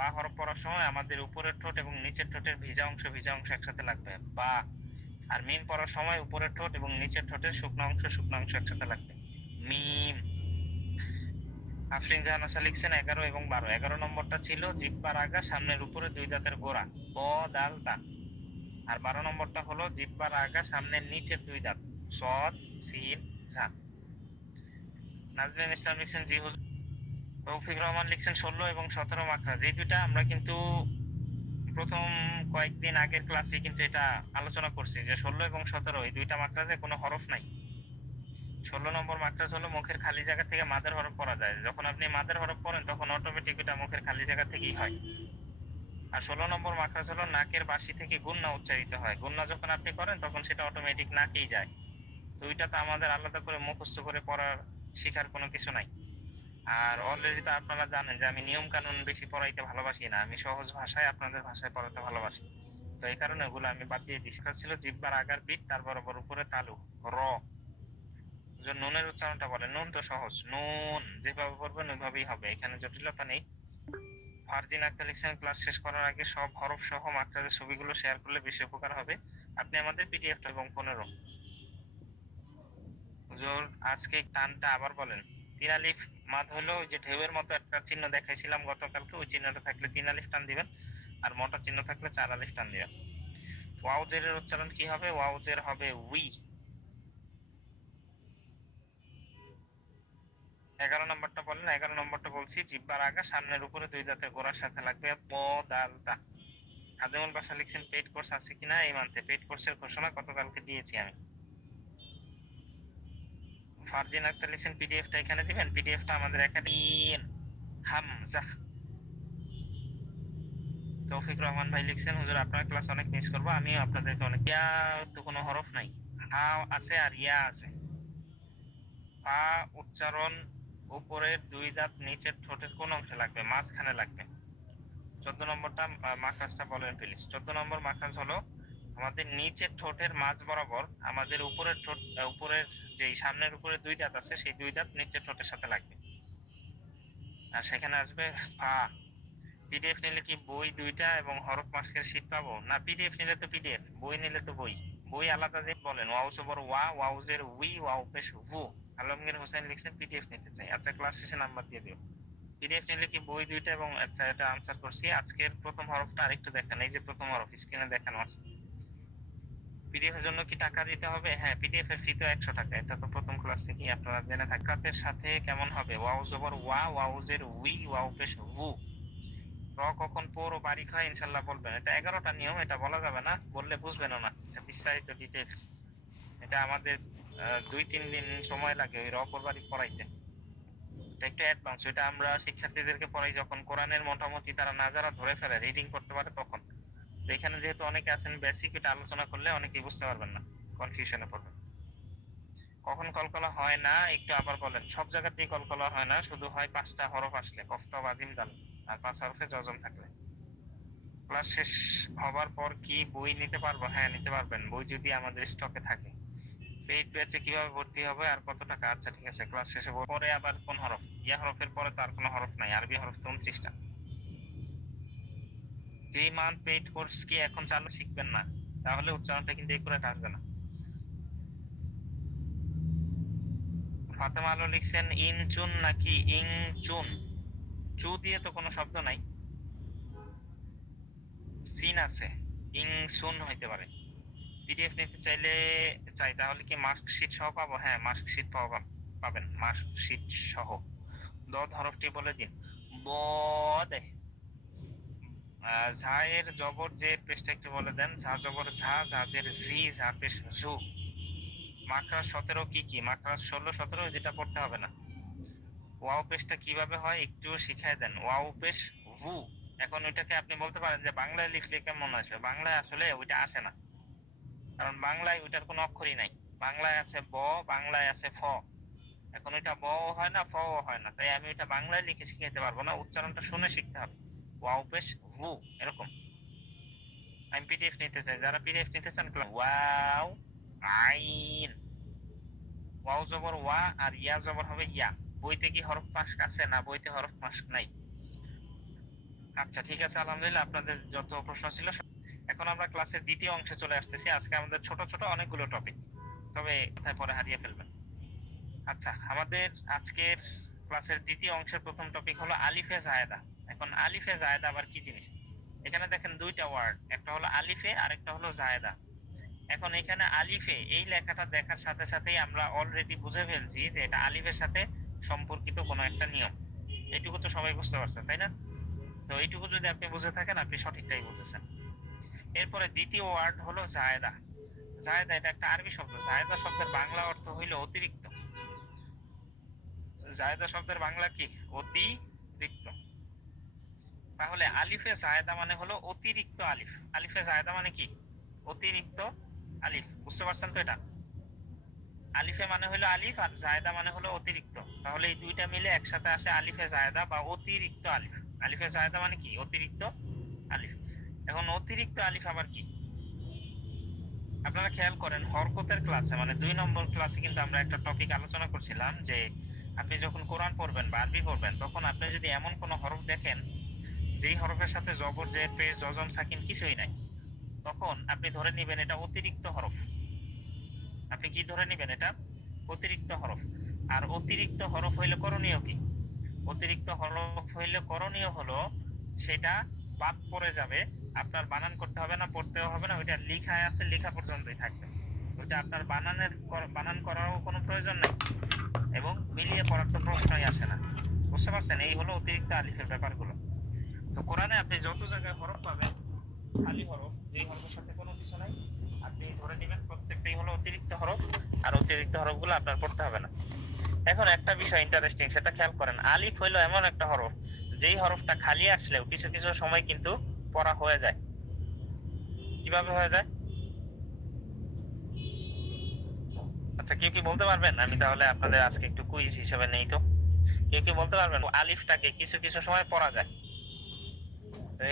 বা হরফ পড়ার সময় আমাদের উপরের ঠোঁট এবং নিচের ঠোঁটের ভিজা অংশ একসাথে লাগবে বা। আর মিম পড়ার সময় উপরের ঠোঁট এবং নিচের ঠোঁটের শুকনো অংশ একসাথে লাগবে, মিম। আফরিন জাহান আশা লিখছেন 11 এবং 12। 11 নম্বরটা ছিল জিহ্বার আগা সামনের উপরে দুই দাঁতের গোড়া, ব দাল তা। আর 12 নম্বরটা হলো জিহ্বার আগা সামনের নিচের দুই দাঁত, সদ সিন ঝা। নাজমিন ইসলাম লিখছেন জি হুজুর। তৌফিক রহমান লিখছেন 16 এবং 17 মাখরাজ। এই দুইটা আমরা কিন্তু প্রথম কয়েকদিন আগের ক্লাসে কিন্তু এটা আলোচনা করছি যে 16 এবং 17 এই দুইটা মাখরাজে কোনো হরফ নাই। 16 নম্বর মাখরাজ হলো মুখের খালি জায়গা থেকে মাদের হরফ পড়া যায়। যখন আপনি মাদের হরফ পড়েন তখন অটোমেটিক এটা মুখের খালি জায়গা থেকেই হয়। আর 16 নম্বর মাখরাজ হলো নাকের বাসি থেকে গুন্না উচ্চারিত হয়। গুন্না যখন আপনি করেন তখন সেটা অটোমেটিক নাকেই যায়। তো ওইটা তো আমাদের আলাদা করে মুখস্থ করে পড়ার শেখার কোনো কিছু নাই। আর অলরেডি তো আপনারা জানেন যে আমি নিয়ম কানুন বেশি পড়াইতে ভালোবাসি না, আমি সহজ ভাষায় আপনাদের ভাষায় পড়াতে ভালোবাসি। তো এই কারণে ওগুলো আমি বাদ দিয়ে দিচ্ছি। ছিল জিহ্বার আগার পিঠ, তার বরাবর উপরে তালু, র। নুনের উচ্চারণটা বলে, নুন তো সহজ, নুন যেভাবে পড়বেন ওইভাবেই হবে, এখানে জটিলতা নেই। ফারদিন আক্তার লিখছেন ক্লাস শেষ করার আগে সব হরফ সহ মাত্রাদের ছবিগুলো শেয়ার করলে বেশি উপকার হবে। আপনি আমাদের পিডিএফ এবং 15। হুজুর আজকে টানটা আবার বলেন। 3 আলিফ মাদ হলো ওই যে ঢেউয়ের মতো একটা চিহ্ন দেখাইছিলাম গতকালকে, ওই চিহ্নটা থাকলে 3 আলিফ টান দিবেন, আর মোটা চিহ্ন থাকলে 4 আলিফ টান দিবেন। ওয়াও জেরের উচ্চারণ কি হবে? ওয়াও জের হবে উই। 11 নম্বরটা বলেন। 11 নম্বরটা বলছি জিহ্বার আগা সামনের উপরে দুই দাঁতের গোড়ার সাথে লাগবে, প দাল তা। আদেমুল বাসা লিখছেন পেইড কোর্স আছে কিনা এই মান্থে? পেইড কোর্সের ঘোষণা গতকালকে দিয়েছি আমি। ফারদিন আক্তার লিখছেন পিডিএফটা এখানে দিবেন, পিডিএফটা আমাদের একাডেমি হামজা। তৌফিক রহমান ভাই লিখছেন হুজুর আপনার ক্লাস অনেক মিস করবো, আমিও আপনাদেরকে অনেক। ইয়া তো কোনো হরফ নাই, হা আছে আর ইয়া আছে। পা উচ্চারণ উপরের দুই দাঁত নিচের ঠোঁটের কোন অংশে লাগবে? মাঝখানে লাগবে। 14 নম্বরটা মাখরাজটা বলেন প্লিজ। 14 নম্বর মাখরাজ হলো আমাদের নিচের ঠোঁটের মাঝ বরাবর আমাদের উপরের ঠোঁট, উপরের যে সামনের উপরে দুই দাঁত আছে সেই দুই দাঁত নিচের ঠোঁটের সাথে লাগবে, আর সেখানে আসবে ফা। পিডিএফ নিলে কি বই দুইটা এবং হরফ মাস্কের শীট পাবো? না, পিডিএফ নিলে তো পিডিএফ, বই নিলে তো বই। বই আলাদা দিয়ে বলেন। ওয়াও সবর ওয়া, ওয়াউজের উই, ওয়াও পেশ হু। আলমগীর হোসেন লিখছেন পিডিএফ নিতে চাই। আচ্ছা ক্লাস শেষে নাম্বার দিয়ে দিও। পিডিএফ নিলে কি বই দুইটা এবং একটা, এটা আনসার করছি। আজকের প্রথম হরফটা আরেকটু দেখেন, এই যে প্রথম হরফ স্ক্রিনে দেখানো আছে। পিডিএফ এর জন্য কি টাকা দিতে হবে? হ্যাঁ, পিডিএফ এর ফি তো 100 টাকা, এটা তো প্রথম ক্লাস থেকেই আপনারা জেনে থাকেন। কাতের সাথে কেমন হবে? ওয়াও জবর ওয়া, ওয়াউজের উই, ওয়াও পেশ হু। র কখন পৌর বারিক হয় ইনশাল্লাহ বলবেন। এটা 11টা নিয়ম, এটা বলা যাবে না, বললে বুঝবেনও না। এটা বিস্তারিত ডিটেলস, এটা আমাদের 2-3 দিন সময় লাগে ওই র পৌর বারিক পড়াইতে। এটা একটু অ্যাডভান্স, এটা আমরা শিক্ষার্থীদেরকে পড়াই যখন কোরআনের মোটামুটি তারা না যারা ধরে ফেলে, রিডিং করতে পারে তখন। তো এখানে যেহেতু অনেকে আছেন বেসিক, এটা আলোচনা করলে অনেকেই বুঝতে পারবেন না, কনফিউশনে পড়বেন। কখন কলকলা হয় না একটু আবার বলেন। সব জায়গাতেই কলকলা হয় না, শুধু হয় 5টা হরফ আসলে, কফতা বাজিম দাল, আর 5 হরফে যজম থাকলে। ক্লাস শেষ হবার পর কি বই নিতে পারবো? হ্যাঁ নিতে পারবেন, বই যদি আমাদের স্টকে থাকে। পেইড ব্যাচে কিভাবে ভর্তি হবে আর কত টাকা? আচ্ছা ঠিক আছে, ক্লাস শেষে পরে আবার কোন হরফ? ইয়া হরফের পরে তো আর কোনো হরফ নাই, আরবি হরফ তো 29টা। 3 মান্থ পেইড কোর্স কি এখন চালু? শিখবেন না তাহলে উচ্চারণটা কিন্তু একুরেট আসবে না। ফাতেমা আলো লিখছেন ইনচুন নাকি ইংচুন? চু দিয়ে তো কোনো শব্দ নাই, সিন আছে, ইংসুন হইতে পারে। পিডিএফ নিতে চাইলে চাই, তাহলে কি মার্কশিট সহ পাবো? হ্যাঁ মার্কশিট পাবেন, মার্কশিট সহ। দদ হরফটি বলে দিন। বদ। ঝায়ের জবর যে পেশটা একটু বলে দেন। ঝা জবর ঝা, ঝাজের ঝি, ঝা পেশ ঝু। মাকড়া 17 কি কি? মাকড়া 16 17 যেটা পড়তে হবে না। ওয়াও পেশটা কিভাবে হয় একটু শিখাই দেন। ওয়াও পেশ ভু। এখন ওইটাকে আপনি বলতে পারেন যে বাংলায় লিখলে কেমন আসবে? বাংলায় আসলে ওইটা আসে না, কারণ বাংলায় ওইটার কোনো অক্ষরই নাই। বাংলায় আছে ব, বাংলায় আছে ফ। এখন এটা ব হয় না, ফ হয় না, তাই আমি এটা বাংলায় লিখে শিখাইতে পারবো না, উচ্চারণটা শুনে শিখতে হবে। ওয়াও পেশ ভু এরকম। আমি পিডিএফ নিতে চাই, যারা পিডিএফ নিতে চান ওয়াও আইন। ওয়াও জবর ওয়া আর ইয়া জবর হবে ইয়া। বইতে কি হরফ মাস্ক আছে? না, বইতে হরফ মাস্ক নাই। আচ্ছা ঠিক আছে, আলহামদুলিল্লাহ আপনাদের যত প্রশ্ন ছিল এখন আমরা ক্লাসের দ্বিতীয় অংশে চলে আসতেছি। আজকে আমাদের ছোট ছোট অনেকগুলো টপিক, তবে কোথায় পরে হারিয়ে ফেলবেন। আচ্ছা, আমাদের আজকের ক্লাসের দ্বিতীয় অংশের প্রথম টপিক হলো আলিফে জায়েদা। এখন আলিফে জায়েদা আবার কি জিনিস? এখানে দেখেন দুইটা ওয়ার্ড, একটা হলো আলিফে আর একটা হলো জায়েদা। এখন এখানে আলিফে এই লেখাটা দেখার সাথে সাথেই আমরা অলরেডি বুঝে ফেলছি যে এটা আলিফের সাথে সম্পর্কিত কোনো একটা নিয়ম। এইটুকু তো সবাই বুঝতে পারছেন, তাই না? তো এইটুকু যদি আপনি বুঝে থাকেন, আপনি সঠিকটাই বুঝেছেন। এরপরে দ্বিতীয় ওয়ার্ড হলো জায়েদা। জায়েদা এটা একটা আরবি শব্দ। জায়েদা শব্দের বাংলা অর্থ হইল অতিরিক্ত। জায়েদা শব্দের বাংলা কি? অতিরিক্ত। তাহলে আলিফে জায়েদা মানে হলো অতিরিক্ত আলিফ। আলিফে জায়েদা মানে কি? অতিরিক্ত আলিফ। বুঝতে পারছেন তো? এটা আলিফে মানে হলো আলিফ আর জায়েদা মানে হলো অতিরিক্ত। তাহলে এই দুইটা মিলে একসাথে আসে আলিফে জায়েদা বা অতিরিক্ত আলিফ। আলিফে জায়েদা মানে কি? অতিরিক্ত আলিফ। এখন অতিরিক্ত আলিফ আবার কি? আপনারা খেয়াল করেন হরকতের ক্লাসে, মানে 2 নম্বর ক্লাসে কিন্তু আমরা একটা টপিক আলোচনা করছিলাম যে আপনি যখন কোরআন পড়বেন বা আরবি পড়বেন, তখন আপনি যদি এমন কোনো হরফ দেখেন যেই হরফের সাথে জবর জের পেশ জজম সাকিন কিছুই নাই, তখন আপনি ধরে নেবেন এটা অতিরিক্ত হরফ। আপনি কি ধরে নেবেন? এটা অতিরিক্ত হরফ। আর অতিরিক্ত হরফ হইলে করণীয় কি? অতিরিক্ত হরফ হইলে করণীয় হলো সেটা বাদ পড়ে যাবে। আপনার বানান করতে হবে না, পড়তেও হবে না, ওইটা লেখায় আছে, লেখা পর্যন্তই থাকবে। ওইটা আপনার বানান করারও কোনো প্রয়োজন নেই এবং মিলিয়ে পড়ার তো প্রশ্নই আসে না। বুঝতে পারছেন? এই হলো অতিরিক্ত আলিফের ব্যাপারগুলো। তো কোরআনে আপনি যত জায়গায় হরফ পাবেন, খালি হরফ, যেই হরফের সাথে কোনো কিছু নাই, আপনি ধরে নেবেন প্রত্যেকটাই হলো অতিরিক্ত হরফ, আর অতিরিক্ত হরফগুলো আপনার পড়তে হবে না। এখন একটা বিষয় ইন্টারেস্টিং, সেটা খেয়াল করেন। আলিফ হইলো এমন একটা হরফ যেই হরফটা খালি আসলেও কিছু কিছু সময় কিন্তু পড়া হয়ে যায়। কিভাবে হয়ে যায়? আচ্ছা, কেউ কি বলতে পারবেন? আমি তাহলে আপনাদের আজকে একটু কুইজ হিসেবে নেই তো। কেউ কি বলতে পারবেন আলিফটাকে কিছু কিছু সময় পড়া যায়?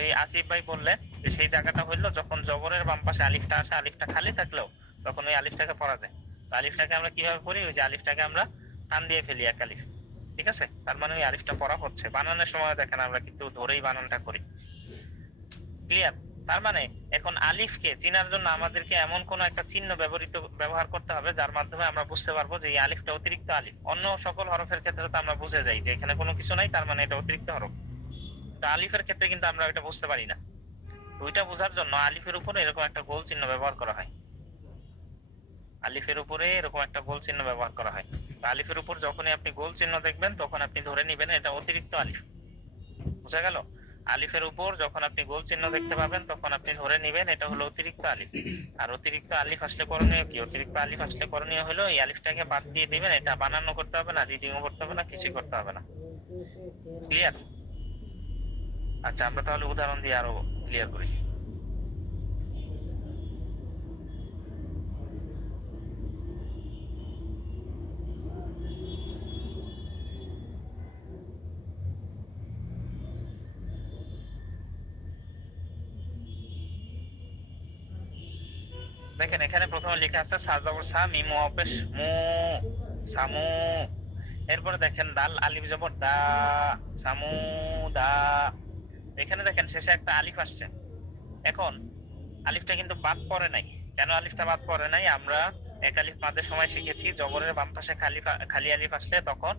এই আসিফ ভাই বললেন যে সেই জায়গাটা হইলো যখন জবরের বাম পাশে আলিফটা আসে, আলিফটা খালি থাকলেও তখন ওই আলিফটাকে পড়া যায়। তো আলিফটাকে আমরা কিভাবে পড়ি? ওই যে আলিফটাকে আমরা টান দিয়ে ফেলি এক আলিফ। ঠিক আছে, তার মানে ওই আলিফটা পড়া হচ্ছে। বানানোর সময় দেখেন আমরা কিন্তু ধরেই বানানটা করি। ক্লিয়ার? তার মানে এখন আলিফকে চেনার জন্য আমাদেরকে এমন কোন একটা চিহ্ন ব্যবহার করতে হবে যার মাধ্যমে আমরা বুঝতে পারবো যে এই আলিফটা অতিরিক্ত আলিফ। অন্য সকল হরফের ক্ষেত্রে তো আমরা বুঝে যাই যে এখানে কোনো কিছু নাই, তার মানে এটা অতিরিক্ত হরফ। তো আলিফের ক্ষেত্রে কিন্তু আমরা এটা বুঝতে পারি না। ওইটা বোঝার জন্য আলিফের উপরে এরকম একটা গোল চিহ্ন ব্যবহার করা হয়। আলিফের উপরে এরকম একটা গোল চিহ্ন ব্যবহার করা হয়। তো আলিফের উপর যখনই আপনি গোল চিহ্ন দেখবেন, তখন আপনি ধরে নিবেন এটা অতিরিক্ত আলিফ। বুঝা গেল? আলিফের উপর যখন আপনি গোল চিহ্ন দেখতে পাবেন, তখন আপনি ধরে নিবেন এটা হলো অতিরিক্ত আলিফ। আর অতিরিক্ত আলিফ আসলে করণীয় কি? অতিরিক্ত আলিফ আসলে করণীয় হলো এই আলিফটাকে বাদ দিয়ে দিবেন। এটা বানানো করতে হবে না, রিডিংও করতে হবে না, কিছুই করতে হবে না। ক্লিয়ার? আচ্ছা, আমরা তাহলে উদাহরণ দিয়ে আরো ক্লিয়ার করি। দেখেন এখানে প্রথমে লেখা আছে সা জবর সা, মিম ওয়াও পেশ মু, সামু। এরপরে দেখেন দাল আলিফ জবর দা, সামু দা। এখানে দেখেন শেষে একটা আলিফ আসছে। এখন আলিফটা কিন্তু বাদ পড়ে নাই। কেন আলিফটা বাদ পড়ে নাই? আমরা এক আলিফ মাদের সময় শিখেছি জবরের বাম পাশে খালি আলিফ আসলে তখন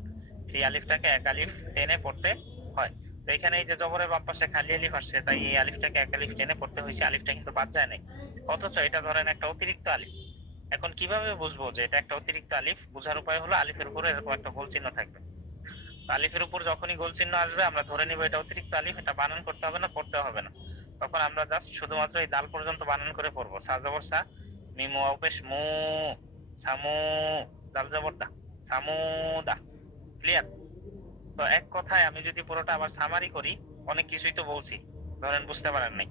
এই আলিফটাকে এক আলিফ টেনে পড়তে হয়। তো এখানে এই যে জবরের বাম পাশে খালি আলিফ আসছে, তাই এই আলিফটাকে এক আলিফ টেনে পড়তে হয়েছে। আলিফটা কিন্তু বাদ যায় নাই, অথচ এটা ধরেন একটা অতিরিক্ত আলিফ। এখন কিভাবে বুঝবো যে এটা একটা অতিরিক্ত আলিফ? বোঝার উপায় হলো আলিফের উপরে এরকম একটা গোল চিহ্ন থাকবে। আলিফের উপর যখনই গোল চিহ্ন আসবে আমরা ধরে নিব এটা অতিরিক্ত আলিফ। এটা বানান করতে হবে না, পড়তে হবে না। তখন আমরা জাস্ট শুধুমাত্র এই দাল পর্যন্ত বানান করে পড়বো। সা জবর সা, মিম ওয়াও পেশ মু, সামু, দাল জবর দা, সামু দা। ক্লিয়ার? তো এক কথায় আমি যদি পুরোটা আবার সামারি করি, অনেক কিছুই তো বলছি, ধরেন বুঝতে পারেন নাই।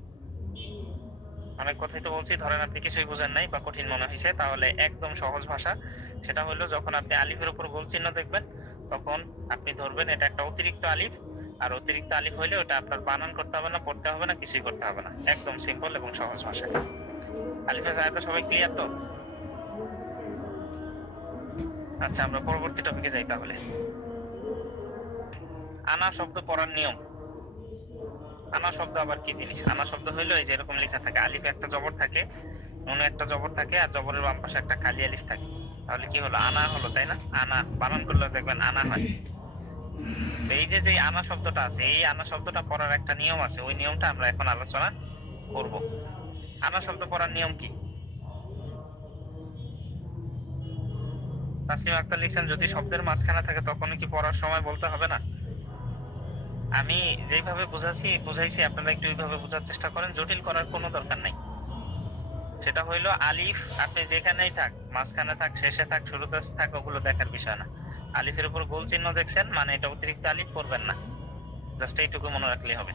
অনেক কথাই তো বলছি, ধরেন আপনি কিছুই বুঝেন নাই বা কঠিন মনে হয়েছে, তাহলে একদম সহজ ভাষা সেটা হলো যখন আপনি আলিফের উপর গোল চিহ্ন দেখবেন, তখন আপনি ধরবেন এটা একটা অতিরিক্ত আলিফ। আর অতিরিক্ত আলিফ হইলে ওটা আপনার বানান করতে হবে না, পড়তে হবে না, কিছুই করতে হবে না। একদম সিম্পল এবং সহজ ভাষায়। আলিফের জায়গাটা সবাই ক্লিয়ার তো? আচ্ছা, আমরা পরবর্তী টপিকে যাই তাহলে। আনা শব্দ পড়ার নিয়ম। আনা শব্দ আবার কি জিনিস? আনা শব্দ হইলো এই যে এরকম লেখা থাকে, আলিফে একটা জবর থাকে, নুনে একটা জবর থাকে, আর জবরের বাম পাশে একটা খালি আলিফ থাকে। তাহলে কি হলো? আনা হলো, তাই না? আনা বানান করলে দেখবেন আনা হয়। তো এই যে যে আনা শব্দটা আছে, এই আনা শব্দটা পড়ার একটা নিয়ম আছে, ওই নিয়মটা আমরা এখন আলোচনা করব। আনা শব্দ পড়ার নিয়ম কি? তাসলিম আক্তার লিখছেন, যদি শব্দের মাঝখানে থাকে তখন কি পড়ার সময় বলতে হবে না? আমি যেভাবে বুঝাইছি আপনারা একটু ওইভাবে বোঝার চেষ্টা করেন, জটিল করার কোনো দরকার নাই। সেটা হইলো আলিফ আপনি যেখানেই থাক, মাঝখানে থাক, শেষে থাক, শুরুতে থাক, ওগুলো দেখার বিষয় না। আলিফের উপর গোল চিহ্ন দেখছেন মানে এটা অতিরিক্ত আলিফ পড়বেন না, জাস্ট এইটুকু মনে রাখলেই হবে।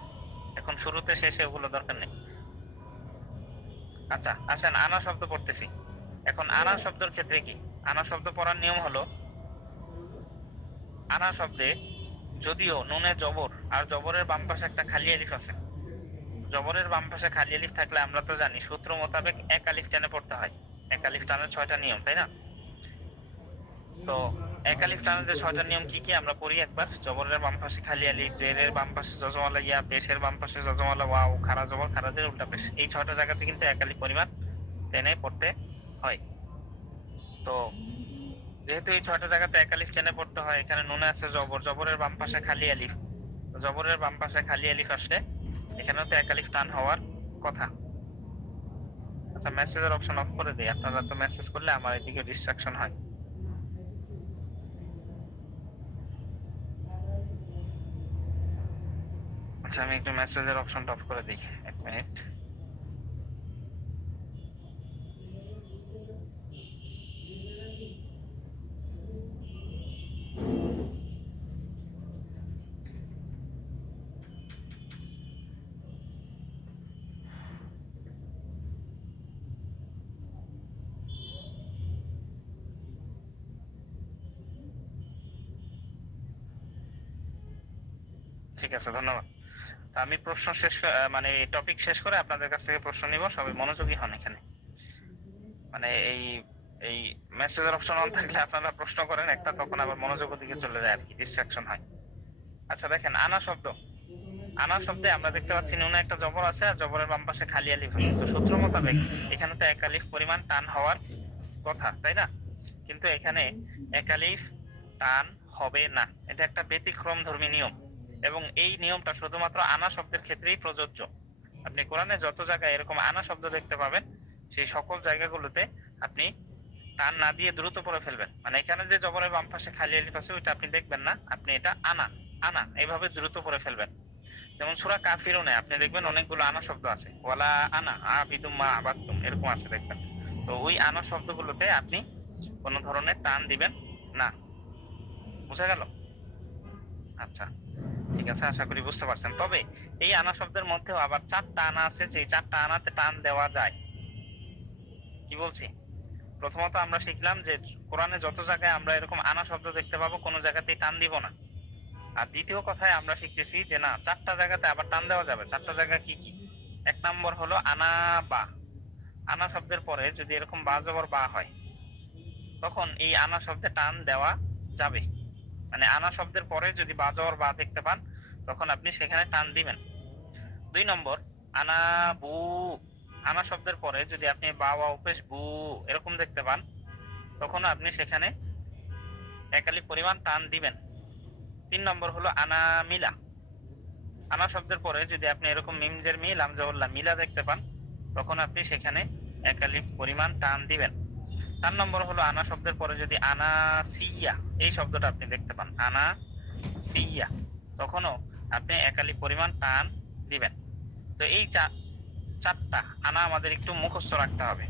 এখন শুরুতে শেষে ওগুলো দরকার নেই। আচ্ছা আসেন আনা শব্দ পড়তেছি। এখন আনা শব্দের ক্ষেত্রে কি? আনা শব্দ পড়ার নিয়ম হলো, আনা শব্দে যদিও নুনে জবর আর জবরের বাম পাশে একটা খালি আলিফ আছে, জবরের বাম পাশে খালি আলিফ থাকলে আমরা তো জানি সূত্র মোতাবেক এক আলিফ টেনে পড়তে হয়। এক আলিফ টানের 6টা নিয়ম, তাই না? তো এক আলিফ টানের যে 6টা নিয়ম কি কি আমরা পড়ি একবার। জবরের বাম পাশে খালি আলিফ, জেরের বাম পাশে জজমালা ইয়া, পেশের বাম পাশে জজমালা ওয়াও, খারা জবর খারা জের উল্টা পেশ, এই 6টা জায়গাতে কিন্তু এক আলিফ পরিমাণ টেনে পড়তে হয়। তো যেহেতু এই 6টা জায়গাতে এক আলিফ টেনে পড়তে হয়, এখানে নুনে আছে জবর, জবরের বাম পাশে খালি আলিফ, জবরের বাম পাশে খালি আলিফ আসলে এখানেও তো এক আলিফ টান হওয়ার কথা। আচ্ছা মেসেজের অপশন অফ করে দিই, আপনারা তো মেসেজ করলে আমার এদিকে ডিস্ট্রাকশন হয়। আচ্ছা আমি একটু মেসেজের অপশনটা অফ করে দিই, 1 মিনিট। ঠিক আছে, ধন্যবাদ। তা আমি প্রশ্ন মানে টপিক শেষ করে আপনাদের কাছ থেকে প্রশ্ন নিব, সবাই মনোযোগী হন এখানে। মানে এই এই মেসেজের অপশন অন থাকলে আপনারা প্রশ্ন করেন একটা, তখন আবার মনোযোগের দিকে চলে যায় আর কি, ডিস্ট্রাকশন হয়। আচ্ছা দেখেন আনা শব্দ, আনা শব্দে আমরা দেখতে পাচ্ছি নুনে একটা জবর আছে আর জবরের বাম পাশে খালি আলিফ আছে। তো সূত্র মোতাবেক এখানে তো এক আলিফ পরিমাণ টান হওয়ার কথা, তাই না? কিন্তু এখানে এক আলিফ টান হবে না, এটা একটা ব্যতিক্রম ধর্মী নিয়ম, এবং এই নিয়মটা শুধুমাত্র আনা শব্দের ক্ষেত্রেই প্রযোজ্য। আপনি কোরআনে যত জায়গায় এরকম আনা শব্দ দেখতে পাবেন, সেই সকল জায়গাগুলোতে আপনি টান না দিয়ে দ্রুত পড়ে ফেলবেন। মানে এখানে যে জবরের বাম পাশে খালি আলিফ আছে ওইটা আপনি দেখবেন না, আপনি এটা আনা আনা এইভাবে দ্রুত পড়ে ফেলবেন। যেমন সূরা কাফিরুনে আপনি দেখবেন অনেকগুলো আনা শব্দ আছে, ওয়ালা আনা আবিদুম মা আবাদতুম এরকম আছে দেখবেন। তো ওই আনা শব্দগুলোতে আপনি কোনো ধরনের টান দিবেন না। বুঝা গেল? আচ্ছা ঠিক আছে, আশা করি বুঝতে পারছেন। তবে এই আনা শব্দের মধ্যেও আবার 4টা আনা আছে, যে 4টা আনাতে টান দেওয়া যায়। কি বলছি? প্রথমত আমরা শিখলাম যে কোরআনে যত জায়গায় আমরা এরকম আনা শব্দ দেখতে পাবো কোনো জায়গাতেই টান দিব না। আর দ্বিতীয় কথায় আমরা শিখতেছি যে না, 4টা জায়গাতে আবার টান দেওয়া যাবে। 4টা জায়গা কি কি? 1 নম্বর হলো আনা বা, আনা শব্দের পরে যদি এরকম বা জবর বা হয় তখন এই আনা শব্দে টান দেওয়া যাবে। মানে আনা শব্দের পরে যদি বা জবর বা দেখতে পান তখন আপনি সেখানে টান দিবেন। 2 নম্বর আনা বু, আনা শব্দের পরে যদি আপনি বা ওয়া উপেশ বু এরকম দেখতে পান তখন আপনি সেখানে এক আলিফ পরিমাণ টান দিবেন। 3 নম্বর হলো আনা মিলা, আনা শব্দের পরে যদি আপনি এরকম মিমজের মি লামজাউল্লাহ মিলা দেখতে পান তখন আপনি সেখানে এক আলিফ পরিমাণ টান দিবেন। 4 নম্বর হলো আনা শব্দের পরে যদি আনা সিয়া এই শব্দটা আপনি দেখতে পান, আনা সিয়া, তখনও আপনি এক আলিফ পরিমাণ টান দিবেন। তো এই 4টা আনা আমাদের একটু মুখস্থ রাখতে হবে,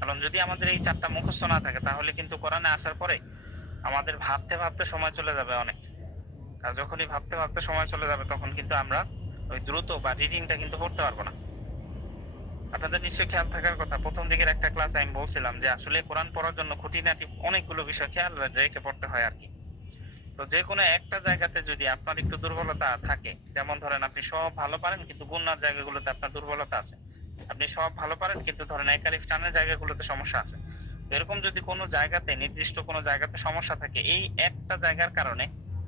কারণ যদি আমাদের এই 4টা মুখস্থ না থাকে তাহলে কিন্তু কোরআনে আসার পরে আমাদের ভাবতে ভাবতে সময় চলে যাবে অনেক। আর যখনই ভাবতে ভাবতে সময় চলে যাবে তখন কিন্তু আমরা ওই দ্রুত বা রিডিংটা কিন্তু পড়তে পারবো না। আপনাদের নিশ্চয়ই খেয়াল থাকার কথা, প্রথম দিকের একটা ক্লাস আমি বলছিলাম যে আসলে কোরআন পড়ার জন্য খুঁটিনাটি অনেকগুলো বিষয় খেয়াল রেখে পড়তে হয় আর কি। তো যে কোনো একটা জায়গাতে যদি আপনার একটু দুর্বলতা থাকে, যেমন ধরেন আপনি সব ভালো পারেন কিন্তু গুণনার জায়গাগুলোতে আপনার দুর্বলতা আছে, আপনি সব ভালো পারেন কিন্তু ধরেন এক আলিফ টানের জায়গাগুলোতে সমস্যা আছে, এরকম যদি কোনো জায়গাতে নির্দিষ্ট কোনো জায়গাতে সমস্যা থাকে, এই একটা জায়গার কারণে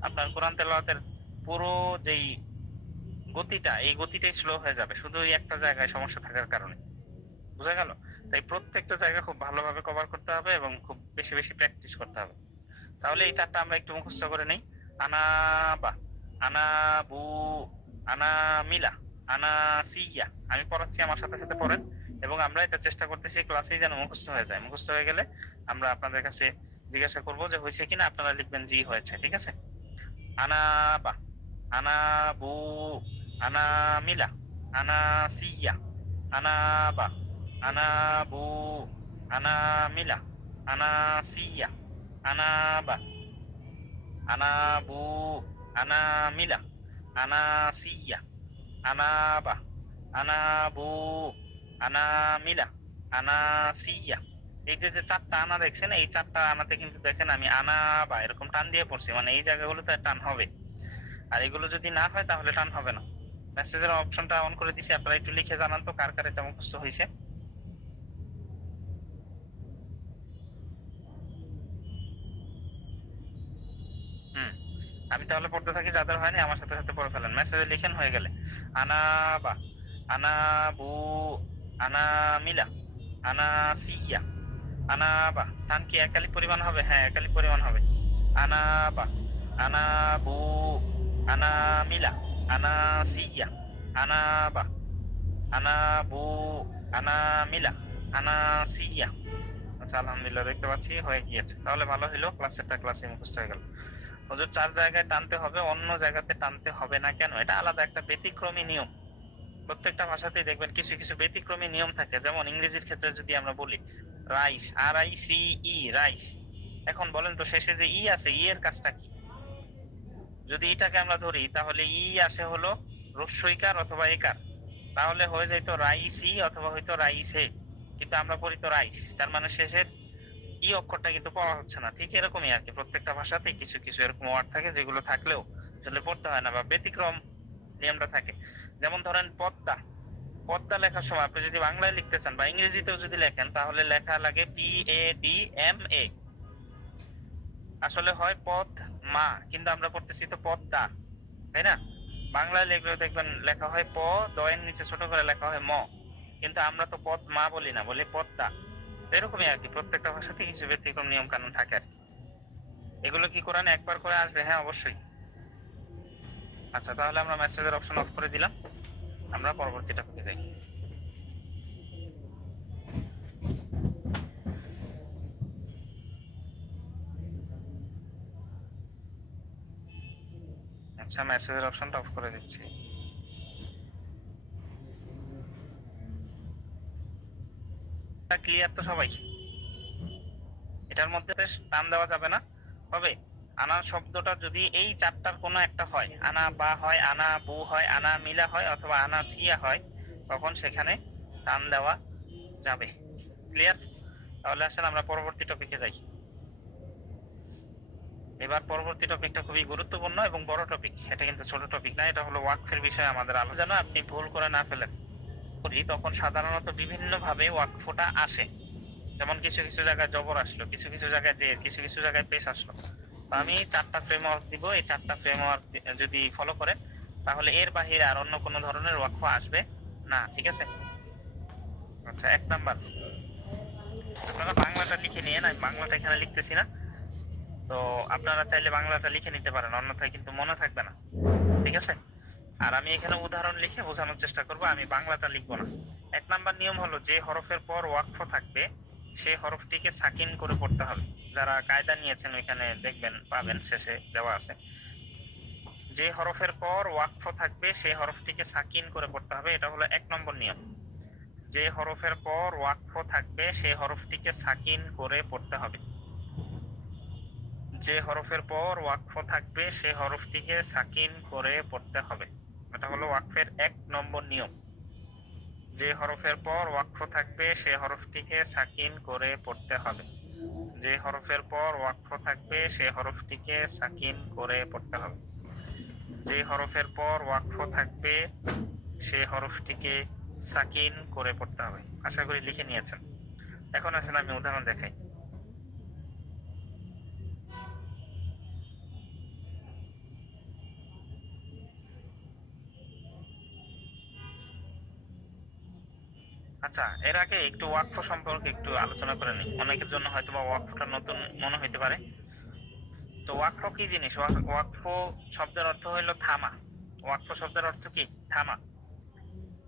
আপনার কোরআন তেলাওয়াতের পুরো যেই এই গতিটাই স্লো হয়ে যাবে শুধু এই একটা জায়গায় সমস্যা থাকার কারণে। বোঝা গেল? তাই প্রত্যেকটা জায়গা খুব ভালোভাবে কভার করতে হবে এবং খুব বেশি বেশি প্র্যাকটিস করতে হবে। তাহলে এই চারটা আমরা একটু মুখস্থ করে নেই। আনা বা, আনা বু, আনা মিলা, আনা সিয়া। আমি পড়াচ্ছি, আমার সাথে সাথে পড়েন এবং আমরা এটা চেষ্টা করতেছি ক্লাসেই যেন মুখস্থ হয়ে যায়। মুখস্থ হয়ে গেলে আমরা আপনাদের কাছে জিজ্ঞাসা করবো যে হয়েছে কিনা, আপনারা লিখবেন জি হয়েছে। ঠিক আছে? আনা বা, আনা বু, আনা মিলা, আনা সিয়া, আনা বা, আনা বু, আনা মিলা, আনা সিয়া, আনা বা, আনা বু, আনা মিলা, আনা সিয়া, আনা বা, আনা বু, আনা মিলা, আনা সিয়া। এই যে যে চারটা আনা দেখছেন, এই চারটা আনাতে কিন্তু দেখেন আমি আনা বা এরকম টান দিয়ে পড়ছি, মানে এই জায়গাগুলোতে টান হবে। আর এগুলো যদি না হয় তাহলে টান হবে না। মেসেজের অপশনটা অন করে দিছি, আপনারা একটু লিখে জানান তো কার কার এটা মুখস্থ হয়েছে। হুম, আমি তাহলে পড়তে থাকি, যাদের হয়নি আমার সাথে সাথে পড়ে ফেলেন। মেসেজে লিখেন হয়ে গেলে। আনা বা, আনা বু, আনা মিলা, আনা সিয়া, আনা বা। টান কি একালি পরিমাণ হবে? হ্যাঁ, একালি পরিমাণ হবে। আনা বা, আনা বু, আনা মিলা, আনা সিয়া, আনা বা, আনা বু, আনা মিলা, আনা সিয়া। আচ্ছা, আলহামদুলিল্লাহ, দেখতে পাচ্ছি হয়ে গিয়েছে। তাহলে ভালো হলো, ক্লাসে মুখস্থ হয়ে গেল। হুজুর 4 জায়গায় টানতে হবে, অন্য জায়গাতে টানতে হবে না কেন? এটা আলাদা একটা ব্যতিক্রমী নিয়ম। প্রত্যেকটা ভাষাতেই দেখবেন কিছু কিছু ব্যতিক্রমী নিয়ম থাকে। যেমন ইংরেজির ক্ষেত্রে যদি আমরা বলি রাইস, RICE, রাইস। এখন বলেন তো শেষে যে ই আছে, ই এর কাজটা কি? যদি এটাকে আমরা ধরি তাহলে ই আসে হলো রস্বইকার অথবা একার, তাহলে হয়ে যাইতো রাইসি অথবা হয়তো রাইসে। কিন্তু আমরা পড়ি তো রাইস, তার মানে শেষের ই অক্ষরটা কিন্তু পড়া হচ্ছে না। ঠিক এরকমই আর কি, প্রত্যেকটা ভাষাতেই কিছু কিছু এরকম ওয়ার্ড থাকে যেগুলো থাকলেও আসলে পড়তে হয় না বা ব্যতিক্রম নিয়মটা থাকে। যেমন ধরেন পদ্মা। পদ্মা লেখার সময় আপনি যদি বাংলায় লিখতে চান বা ইংরেজিতেও যদি লেখেন তাহলে লেখা লাগে PADMA। আসলে হয় পদ মা, কিন্তু আমরা পড়তেছি তো পদ্মা, তাই না? বাংলায় লিখলেও দেখবেন লেখা হয় প, দয়ের নিচে ছোট করে লেখা হয় ম, কিন্তু আমরা তো পদ মা বলি না, বলি পদ্মা। এরকমই আর কি, প্রত্যেকটা ভাষাতে কিছু ব্যতিক্রম নিয়ম কানুন থাকে আর কি। এগুলো কি কোরআনে একবার করে আসবে? হ্যাঁ, অবশ্যই। আচ্ছা, তাহলে আমরা মেসেজের অপশন অফ করে দিলাম, আমরা পরবর্তী টপিকে যাই। আচ্ছা, মেসেজের অপশনটা অফ করে দিচ্ছি। ক্লিয়ার তো সবাই? এটার মধ্যে বেশ টান দেওয়া যাবে না। তবে আনা শব্দটা যদি এই চারটার কোনো একটা হয়, আনা বা হয়, আনা বু হয়, আনা মিলা হয় অথবা আনা সিয়া হয়, তখন সেখানে টান দেওয়া যাবে। ক্লিয়ার? তাহলে আসেন আমরা পরবর্তী টপিকে যাই। এবার পরবর্তী টপিকটা খুবই গুরুত্বপূর্ণ এবং বড় টপিক। এটা কিন্তু ছোট টপিক না, এটা হলো ওয়াকফের বিষয়ে আমাদের আলোচনা। আপনি ভুল করে না ফেলেন করি, তখন সাধারণত বিভিন্ন ভাবে ওয়াকফটা আসে। যেমন কিছু কিছু জায়গায় জবর আসলো, কিছু কিছু জায়গায় জের, কিছু কিছু জায়গায় পেশ আসলো। তো আমি 4টা ফ্রেমওয়ার্ক দিব, এই 4টা ফ্রেমওয়ার্ক যদি ফলো করেন তাহলে এর বাহিরে আর অন্য কোনো ধরনের ওয়াকফ আসবে না। ঠিক আছে? আচ্ছা, 1 নাম্বার, আপনারা বাংলাটা লিখে নিয়েন, আমি বাংলাটা এখানে লিখতেছি না। তো আপনারা চাইলে বাংলাটা লিখে নিতে পারেন, অন্যথায় কিন্তু মনে থাকবে না। ঠিক আছে? আর আমি এখানে উদাহরণ লিখে বোঝানোর চেষ্টা করব, আমি বাংলাটা লিখবো না। 1 নাম্বার নিয়ম হলো যে হরফের পর ওয়াকফ থাকবে সেই হরফটিকে সাকিন করে পড়তে হবে। যারা কায়দা নিয়েছেন ওইখানে দেখবেন পাবেন শেষে দেওয়া আছে। যে হরফের পর ওয়াকফ থাকবে সেই হরফটিকে সাকিন করে পড়তে হবে, এটা হলো 1 নম্বর নিয়ম। যে হরফের পর ওয়াকফ থাকবে সেই হরফটিকে সাকিন করে পড়তে হবে। যে হরফের পর ওয়াকফ থাকবে সেই হরফটিকে সাকিন করে পড়তে হবে, এটা হলো ওয়াকফের 1 নম্বর নিয়ম। যে হরফের পর ওয়াকফ থাকবে সেই হরফটিকে সাকিন করে পড়তে হবে। যে হরফের পর ওয়াকফ থাকবে সেই হরফটিকে সাকিন করে পড়তে হবে। যে হরফের পর ওয়াকফ থাকবে সেই হরফটিকে সাকিন করে পড়তে হবে। আশা করি লিখে নিয়েছেন। এখন আসলে আমি উদাহরণ দেখাই। আচ্ছা, এর আগে একটু ওয়াকফ সম্পর্কে একটু আলোচনা করে নিই, অনেকের জন্য হয়তো বা ওয়াকফটা নতুন মনে হইতে পারে। তো ওয়াকফ কি জিনিস? ওয়াকফ শব্দের অর্থ হইলো থামা। ওয়াকফ শব্দের অর্থ কি? থামা।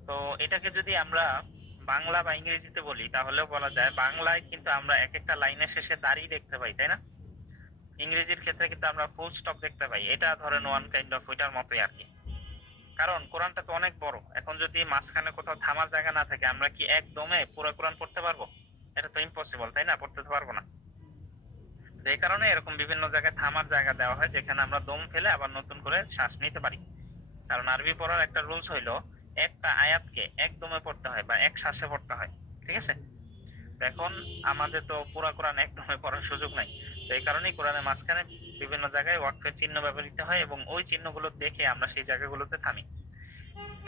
তো এটাকে যদি আমরা বাংলা বা ইংরেজিতে বলি তাহলেও বলা যায়, বাংলায় কিন্তু আমরা এক একটা লাইনের শেষে দাঁড়ি দেখতে পাই, তাই না? ইংরেজির ক্ষেত্রে কিন্তু আমরা ফুল স্টপ দেখতে পাই। এটা ধরেন ওয়ান কাইন্ড অফ ওইটার মতোই আর কি। কারণ কোরআনটা তো অনেক বড়, এখন যদি মাঝখানে কোথাও থামার জায়গা না থাকে, আমরা কি একদমে পুরো কোরআন পড়তে পারবো? এটা তো ইম্পসিবল, তাই না? পড়তে তো পারবো না। তো এই কারণে এরকম বিভিন্ন জায়গায় থামার জায়গা দেওয়া হয়, যেখানে আমরা দম ফেলে আবার নতুন করে শ্বাস নিতে পারি। কারণ আরবি পড়ার একটা রুলস হইলো, একটা আয়াতকে একদমে পড়তে হয় বা এক শ্বাসে পড়তে হয়, ঠিক আছে? তো এখন আমাদের তো পুরা কোরআন একদমে পড়ার সুযোগ নাই। তো এই কারণেই কোরআনের মাঝখানে বিভিন্ন জায়গায় ওয়াকফের চিহ্ন ব্যবহৃত হয়, এবং ওই চিহ্নগুলো দেখে আমরা সেই জায়গাগুলোতে থামি।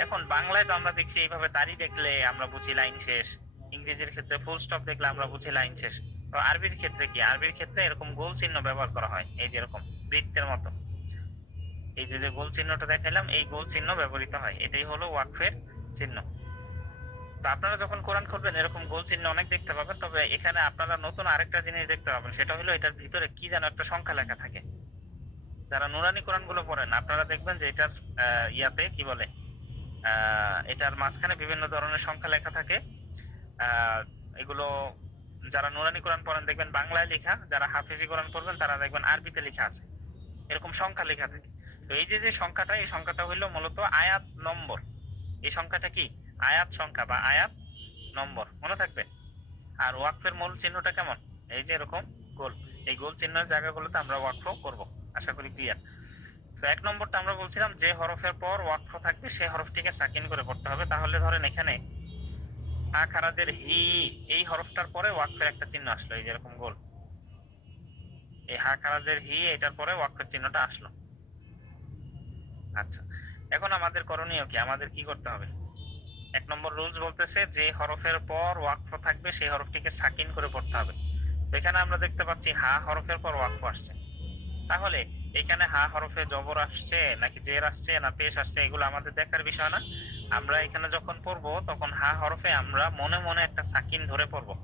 এখন বাংলায় তো আমরা দেখছি এইভাবে দাড়ি দেখলে আমরা বুঝি লাইন শেষ, ইংরেজির ক্ষেত্রে ফুল স্টপ দেখলে আমরা বুঝি লাইন শেষ। তো আরবির ক্ষেত্রে কি? আরবির ক্ষেত্রে এরকম গোল চিহ্ন ব্যবহার করা হয়, এই যে এরকম বৃত্তের মতো। এই যে যে গোল চিহ্নটা দেখাইলাম, এই গোল চিহ্ন ব্যবহৃত হয়, এটাই হলো ওয়াকফের চিহ্ন। তো আপনারা যখন কোরআন খুলবেন এরকম গোল চিহ্ন অনেক দেখতে পাবেন, তবে এখানে আপনারা নতুন আরেকটা জিনিস দেখতে পাবেন, সেটা হলো এটার ভিতরে কি যেন একটা সংখ্যা লেখা থাকে। যারা নুরানি কোরআন গুলো পড়েন আপনারা দেখবেন যে এটার ইয়াতে কি বলে, এটার মাঝখানে বিভিন্ন ধরনের সংখ্যা লেখা থাকে। আহ এগুলো যারা নুরানি কোরআন পড়েন দেখবেন বাংলায় লেখা, যারা হাফিজি কোরআন পড়বেন তারা দেখবেন আরবিতে লেখা আছে, এরকম সংখ্যা লেখা থাকে। তো এই যে যে সংখ্যাটা, এই সংখ্যাটা হইলো মূলত আয়াত নম্বর। এই সংখ্যাটা কি? আয়াত সংখ্যা বা আয়াত নম্বর, মনে থাকবে। আর ওয়াকফের মূল চিহ্নটা কেমন? এই যে এরকম গোল। এই গোল চিহ্নের জায়গাগুলোতে আমরা ওয়াকফ করব। আশা করি ক্লিয়ার। তো এক নম্বরটা আমরা বলছিলাম যে হরফের পর ওয়াকফ থাকবে সেই হরফটিকে সাকিন করে পড়তে হবে। তাহলে ধরেন এখানে হা খারাজের হি, এই হরফটার পরে ওয়াকফের একটা চিহ্ন আসলো, এই যেরকম গোল। এই হা খারাজের হি, এটার পরে ওয়াকফের চিহ্নটা আসলো। আচ্ছা, এখন আমাদের করণীয় কি? আমাদের কি করতে হবে? এক নম্বর রুলস বলতেছে যে হরফের পর ওয়াকফ থাকবে সেই হরফটিকে সাকিন করে পড়তে হবে। এখানে আমরা দেখতে পাচ্ছি হা হরফের পর ওয়াকফ আসছে। তাহলে এখানে হা হরফে জবর আসছে নাকি জের আসছে না পেশ আসছে, এগুলো আমাদের দেখার বিষয় না। আমরা এখানে যখন পড়বো তখন হা হরফে আমরা মনে মনে একটা সাকিন ধরে পড়বো।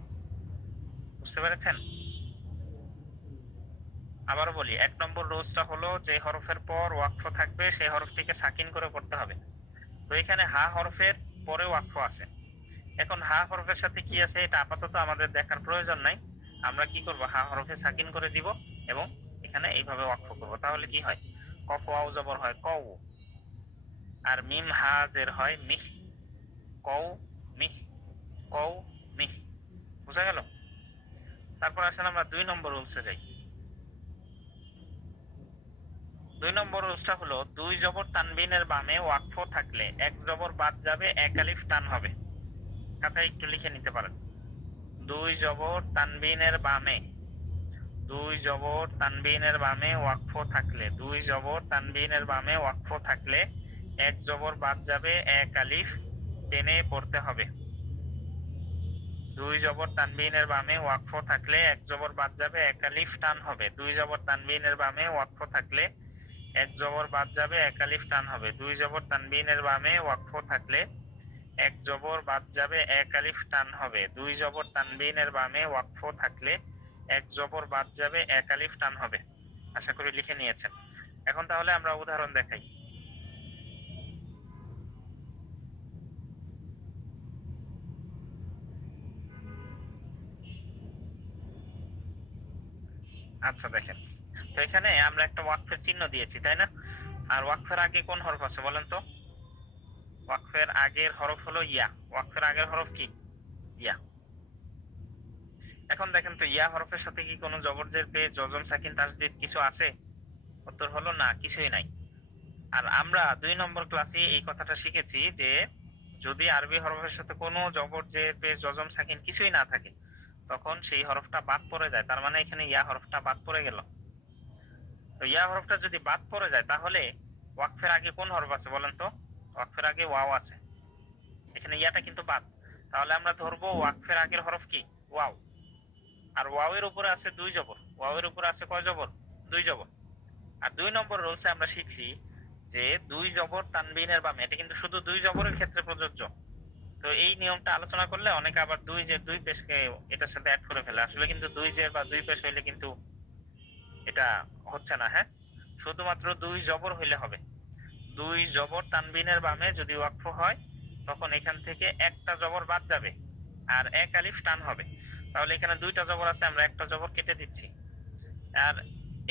বুঝতে পেরেছেন? আবারও বলি, এক নম্বর রুলসটা হলো যে হরফের পর ওয়াকফ থাকবে সেই হরফটিকে সাকিন করে পড়তে হবে। তো এখানে হা হরফের পরে ওয়াকফ আছে। এখন হা হরফের সাথে কি আছে এটা আপাতত আমাদের দেখার প্রয়োজন নাই। আমরা কি করব, হা হরফে সাকিন করে দিব এবং এখানে এইভাবে ওয়াকফ করব। তাহলে কি হয়? কফ ওয়াও জবর হয় কও, আর মিম হা জের হয় মিহ। কও মিহ, কও মিহ। বুঝা গেল? তারপর আসলে আমরা 2 নম্বর রুলসে যাই। 2 নম্বর রুলসটা হলো 2 জবর তানবিনের বামে ওয়াকফ থাকলে এক জবর বাদ যাবে, এক আলিফ টান হবে। খাতায় একটু লিখে নিতে পারেন। 2 জবর তানবিনের বামে, 2 জবর তানবিনের বামে ওয়াকফ থাকলে, 2 জবর তানবিনের বামে ওয়াকফ থাকলে এক জবর বাদ যাবে, এক আলিফ টেনে পড়তে হবে। 2 জবর তানবিনের বামে ওয়াকফ থাকলে এক জবর বাদ যাবে, এক আলিফ টান হবে। 2 জবর তানবিনের বামে ওয়াকফ থাকলে এক জবর বাদ যাবে, এক আলিফ টান হবে। 2 জবর তানবিনের বামে ওয়াকফ থাকলে এক জবর বাদ যাবে, এক আলিফ টান হবে। 2 জবর তানবিনের বামে ওয়াকফ থাকলে এক জবর বাদ যাবে, এক আলিফ টান হবে। আশা করি লিখে নিয়েছেন। এখন তাহলে আমরা উদাহরণ দেখাই। আচ্ছা দেখেন, তো এখানে আমরা একটা ওয়াকফের চিহ্ন দিয়েছি, তাই না? আর ওয়াকফের আগে কোন হরফ আছে বলেন তো? ওয়াকফের আগের হরফ হলো ইয়া। ওয়াকফের আগের হরফ কি? ইয়া। এখন দেখেন তো, ইয়া হরফের সাথে কি কোনো জবর জের পেশ জজম সাকিন তাসদিদ কিছু আছে? উত্তর হলো না, কিছুই নাই। আর আমরা 2 নম্বর ক্লাসে এই কথাটা শিখেছি যে যদি আরবি হরফের সাথে কোনো জবর জের পেশ জজম সাকিন কিছুই না থাকে, তখন সেই হরফটা বাদ পড়ে যায়। তার মানে এখানে ইয়া হরফটা বাদ পড়ে গেল। তো ইয়া হরফটা যদি বাদ পড়ে যায় তাহলে ওয়াকফের আগে কোন হরফ আছে বলেন তো? ওয়াকফের আগে ওয়াও আছে, এখানে ইয়াটা কিন্তু বাদ। তাহলে আমরা ধরবো ওয়াকফের আগের হরফ কি? ওয়াও। আর ওয়াও এর উপরে আছে 2 জবর। ওয়াও এর উপরে আছে কয় জবর? 2 জবর। আর 2 নম্বর রুলসে আমরা শিখছি যে 2 জবর তানবিনের বামে, এটা কিন্তু শুধু 2 জবরের ক্ষেত্রে প্রযোজ্য। তো তো এই নিয়মটা আলোচনা করলে অনেকে আবার দুই জের দুই পেশকে এটার সাথে অ্যাড করে ফেলে, আসলে কিন্তু দুই জের বা দুই পেশ হইলে কিন্তু এটা হচ্ছে না। হ্যাঁ, শুধুমাত্র দুই জবর হইলে হবে। দুই জবর তানবিনের বামে যদি ওয়াকফ হয় তখন এখান থেকে একটা জবর বাদ যাবে আর এক আলিফ টান হবে। তাহলে এখানে দুইটা জবর আছে, আমরা একটা জবর কেটে দিচ্ছি। আর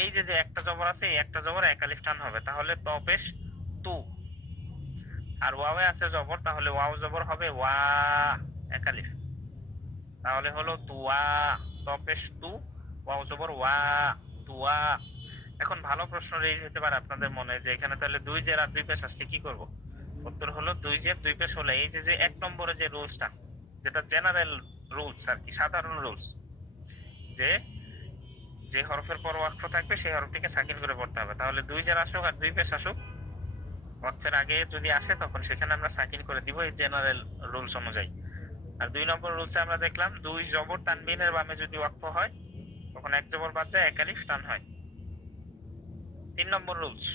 এই যে যে একটা জবর আছে, এই একটা জবর এক আলিফ টান হবে, তাহলে তপেশ তু। আর ওয়াওয়ে আছে জবর, তাহলে ওয়াও জবর হবে ওয়া, এক আলিফ, তাহলে হলো তুয়া, তপেশ তু, ওয়াও জবর ওয়া, তুয়া। এখন ভালো প্রশ্ন রেজ হতে পারে আপনাদের মনে যে এখানে তাহলে দুই জের আর দুই পেশ আসলে কি করব? উত্তর হলো দুই জের দুই পেশ হলে এই যে যে এক নম্বরে যে রুলসটা, যেটা জেনারেল রুলস আর কি, সাধারণ রুলস, যে যে হরফের পর ওয়াকফ থাকবে সেই হরফটিকে সাকিন করে পড়তে হবে। তাহলে দুই জের আসুক আর দুই পেশ আসুক, ওয়াকফের আগে যদি আসে তখন সেখানে আমরা সাকিন করে দিব এই জেনারেল রুলস অনুযায়ী। আর দুই নম্বর রুলসে আমরা দেখলাম দুই জবর তানবিনের বামে যদি ওয়াকফ হয় তখন এক জবর বাদ যায়, এক আলিফ টান হয়। 3 নম্বর রুলস,